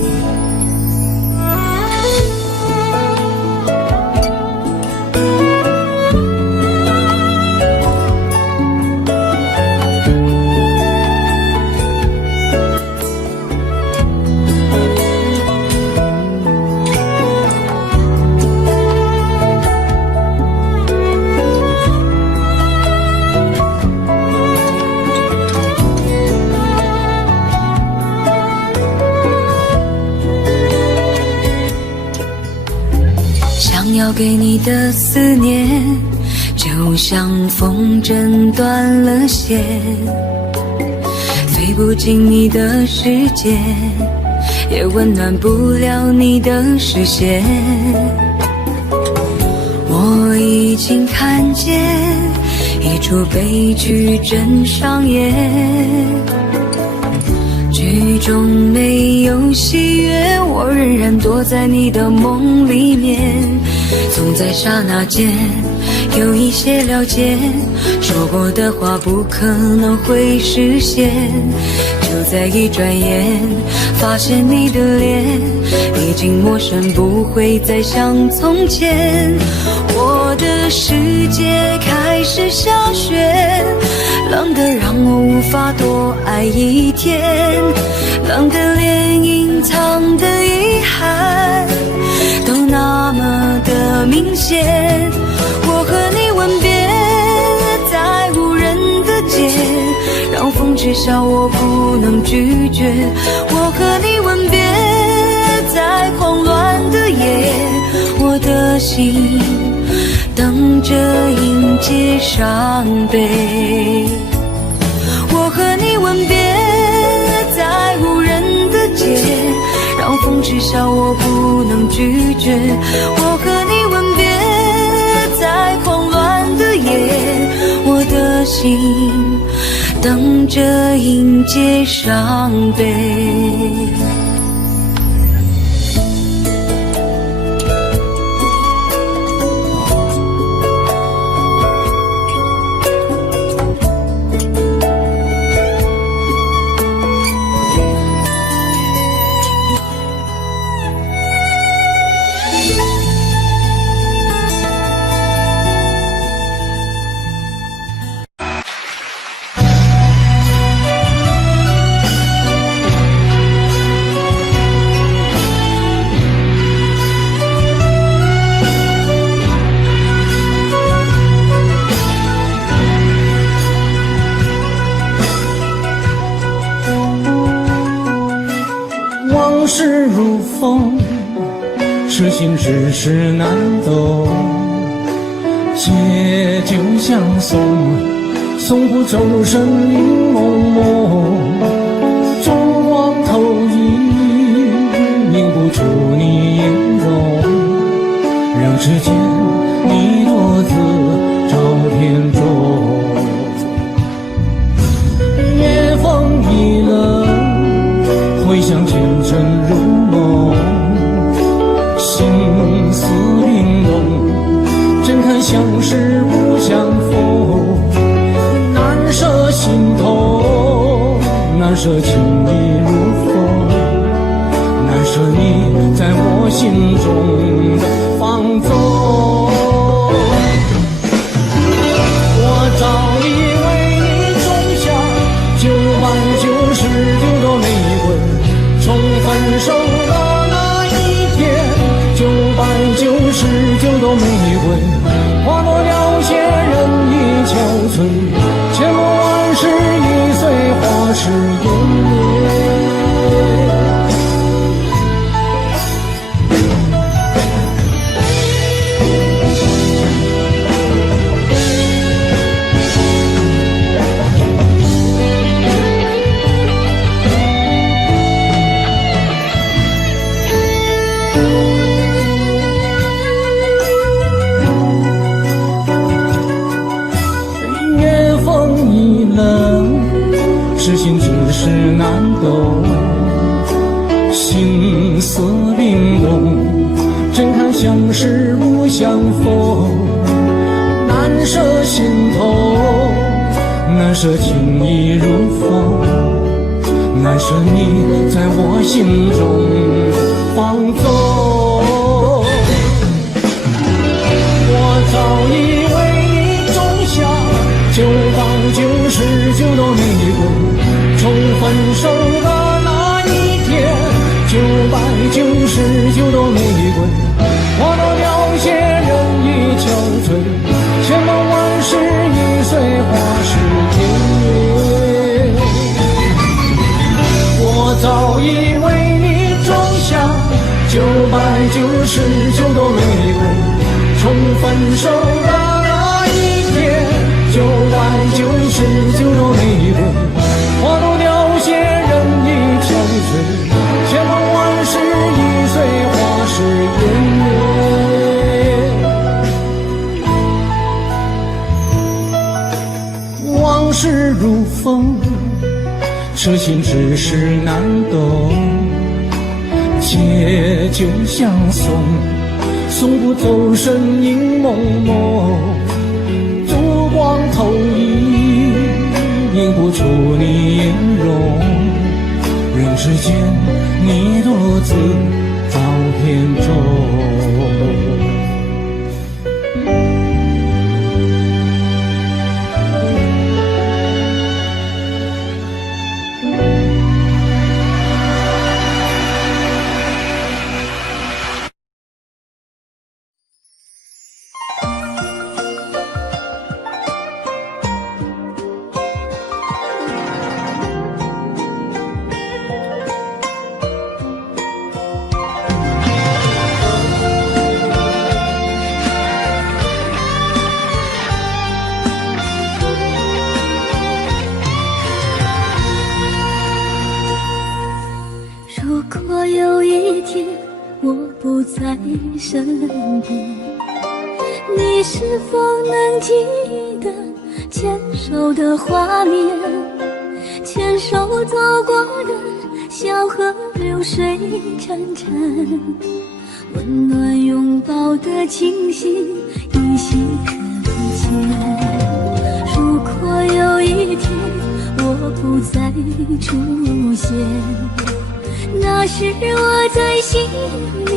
要给你的思念，就像风筝断了线，飞不进你的世界，也温暖不了你的视线。我已经看见一出悲剧正上演，剧中没有喜悦，我仍然躲在你的梦里面。总在刹那间有一些了解，说过的话不可能会实现。就在一转眼，发现你的脸已经陌生，不会再像从前。我的世界开始下雪，冷得让我无法多爱一天，冷得连隐藏的遗憾都那么的明显。我和你吻别在无人的街，让风痴笑我不能拒绝。我和你吻别在狂乱的夜，我的心等着迎接伤悲。我和你吻别在无人的街，让风痴笑我不能拒绝。我和你吻别在狂乱的夜，我的心等着迎接伤悲。往事如风，痴心世事难懂。借酒相送，送不走身影朦胧。烛光投影，凝不出你颜容。让指尖你落字照片中。夜风已冷，回想前尘如梦，心思玲珑，怎堪相识不相逢？难舍心头，难舍情意如风，难舍你在我心中的放纵。我早已为你种下999朵玫瑰，从分手的那一天，999朵玫瑰花落了谢，人已憔悴，千梦万世已随花事湮灭。痴心只是难懂，心色玲珑，怎堪相识不相逢。难舍心头，难舍情意如风，难舍你在我心中放纵。我早已为你种下999朵玫瑰，从分手的那一天，999朵玫瑰花落了谢，人已憔悴，千梦万世已随花事湮灭。我早已为你种下999朵玫瑰，从分手的那一天，999朵玫瑰花落了谢，人已憔悴，千梦万世已随花事湮灭。往事如风，痴心只是难懂，借酒相送，送不走身影蒙蒙，烛光投影，映不出你颜容，人世间你独自造片中。如果有一天我不在身边，你是否能记得牵手的画面？牵手走过的小河流水潺潺，温暖拥抱的情形依稀可见。如果有一天我不再出现，那时我在心里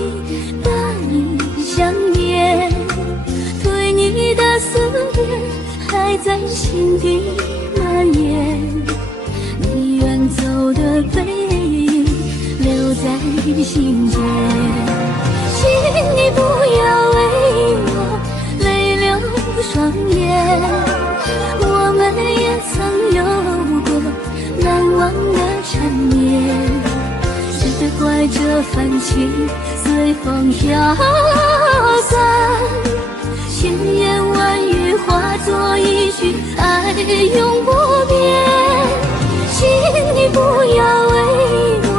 把你想念，对你的思念还在心底蔓延。你远走的背影留在心间，请你不要为我泪流双眼，我们也曾有过难忘的缠绵。只怪这份情随风飘散，千言万语化作一句爱永不变。请你不要为我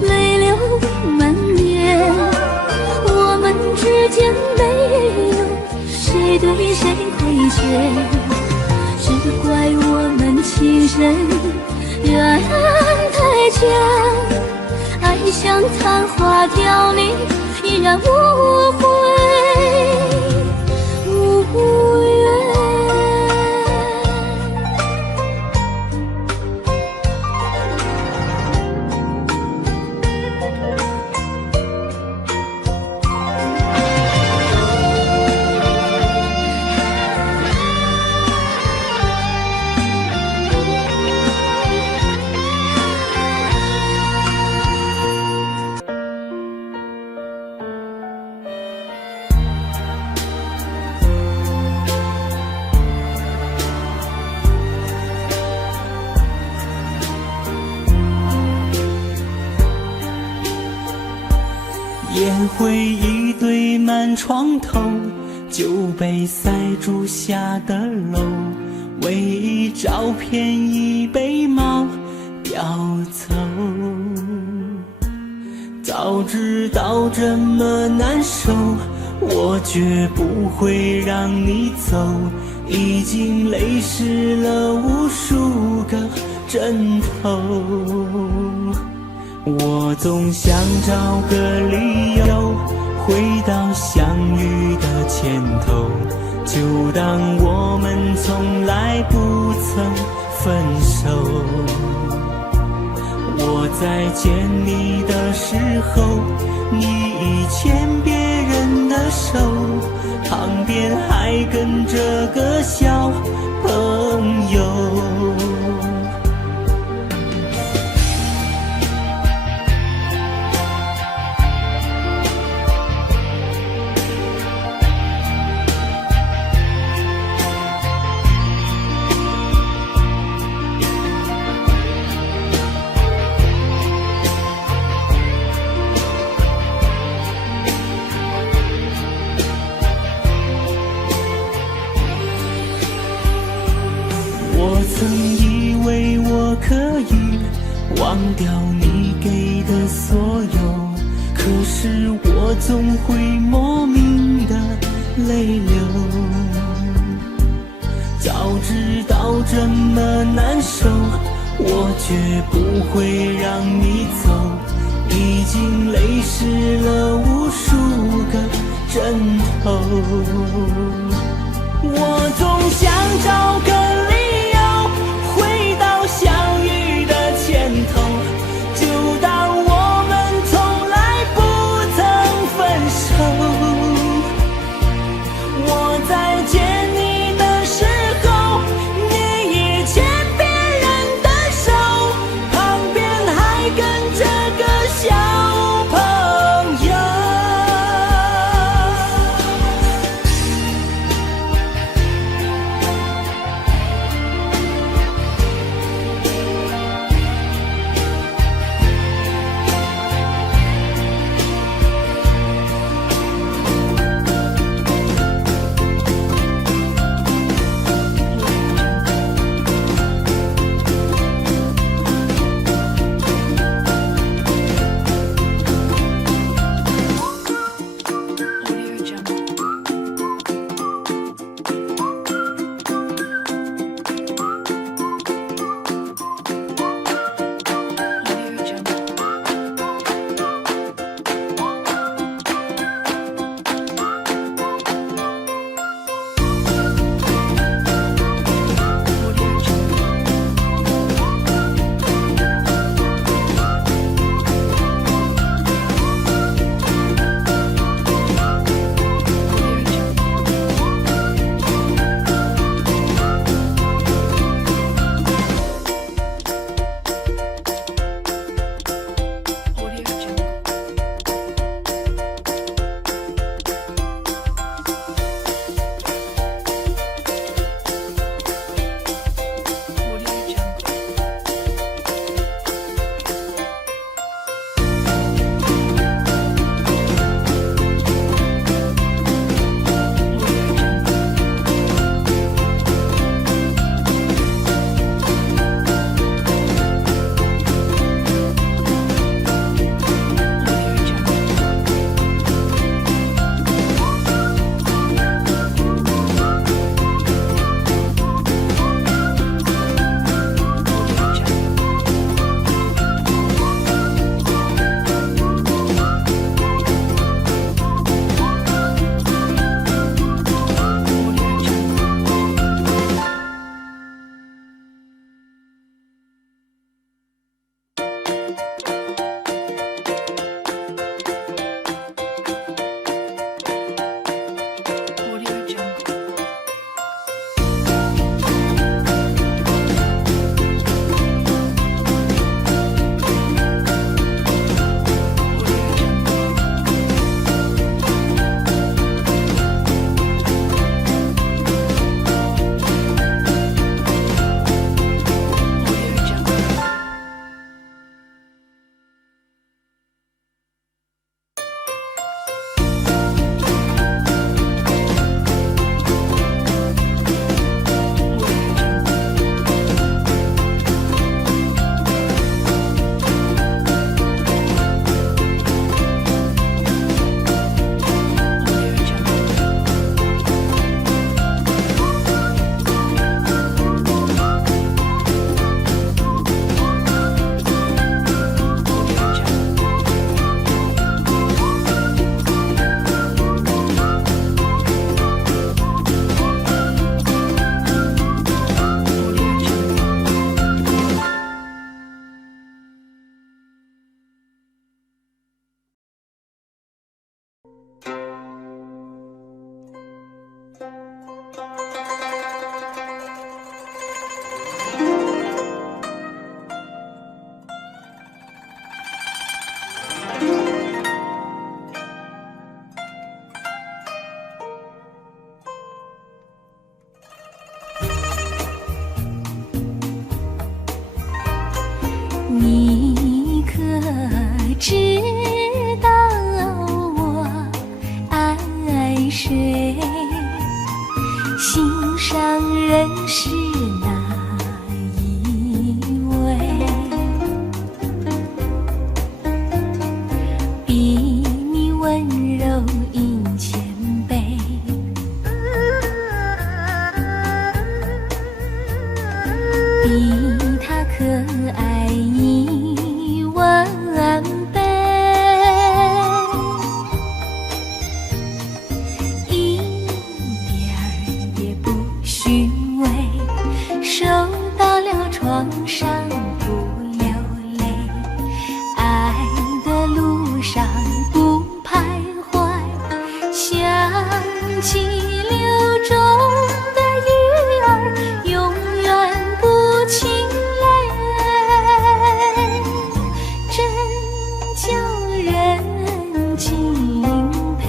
泪流满面，我们之间没有谁对谁亏欠，只怪我们情深缘太浅，爱像昙花凋零，依然无悔无怨。也会一堆满床头，就被塞住下的楼，唯一照片已被猫叼走。早知道这么难受，我绝不会让你走，已经泪湿了无数个枕头。我总想找个理由回到相遇的前头，就当我们从来不曾分手。我在见你的时候，你已牵别人的手，旁边还跟着个小朋友。我曾以为我可以忘掉你给的所有，可是我总会莫名的泪流。早知道这么难受，我绝不会让你走，已经泪湿了无数个枕头。我总想找个理由回到相遇的前头，就当我们从来不曾分手。我在见你的时候，你已牵别人的手，旁边还跟着个小朋友。床上不流泪，爱的路上不徘徊，想起流中的鱼儿，永远不轻泪，真叫人敬佩。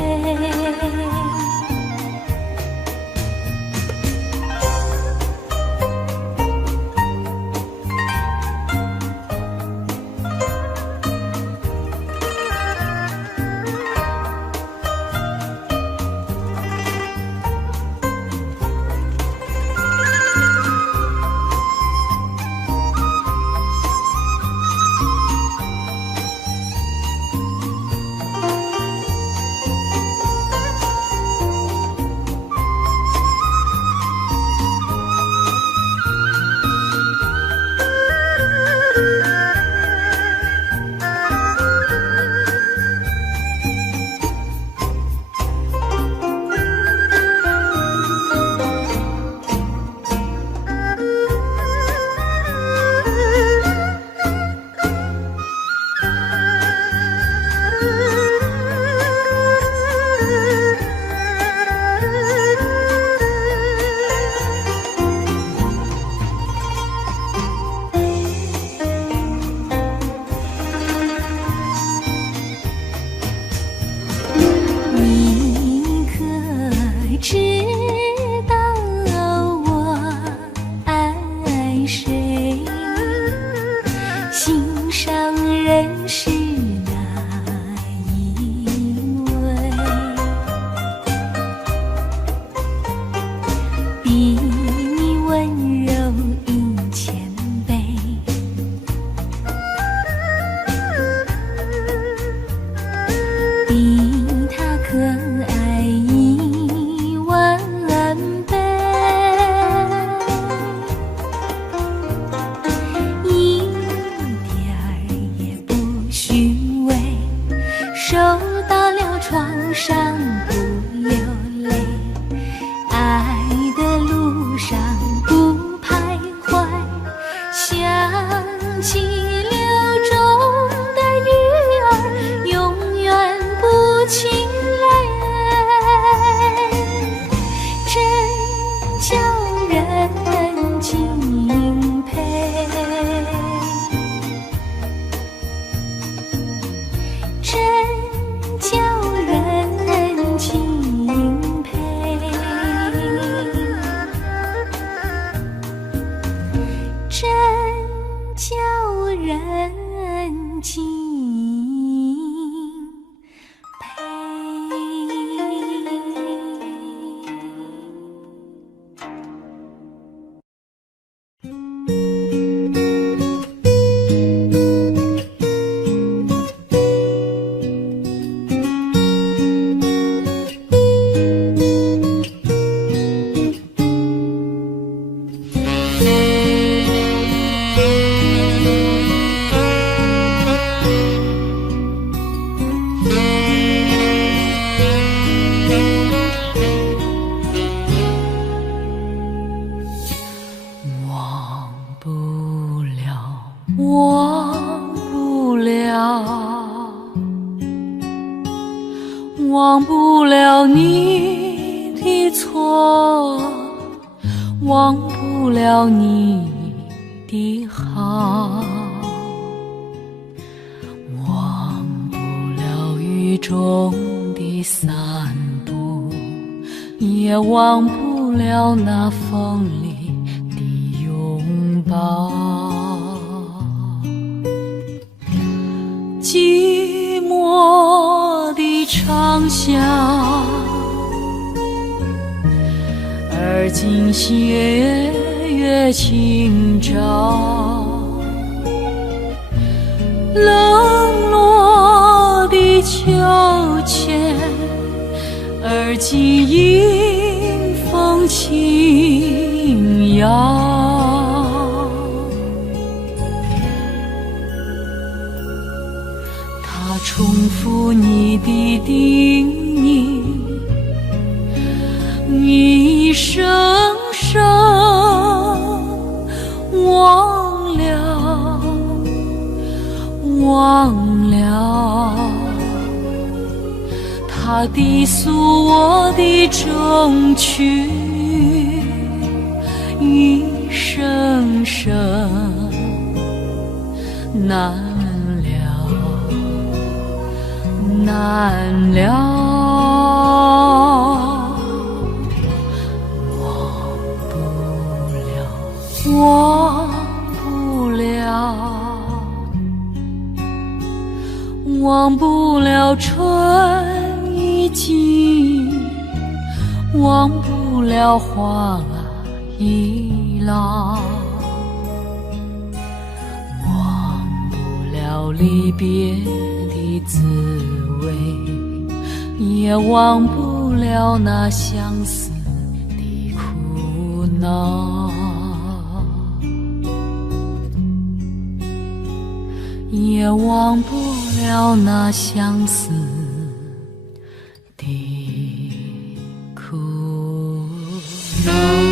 忘不了你的错，忘不了你的好，忘不了雨中的散步，也忘不了那风里的拥抱。寂寞的长巷，而今斜月清照，冷落的秋千，而今迎风轻摇。它重复你的叮咛，一声声忘忘了他低诉我的衷曲，一声声难了，难了。忘不了，忘不了春已尽，忘不了花已老，忘不了离别的滋味，也忘不了那相思的苦恼，也忘不了那相思的苦恼。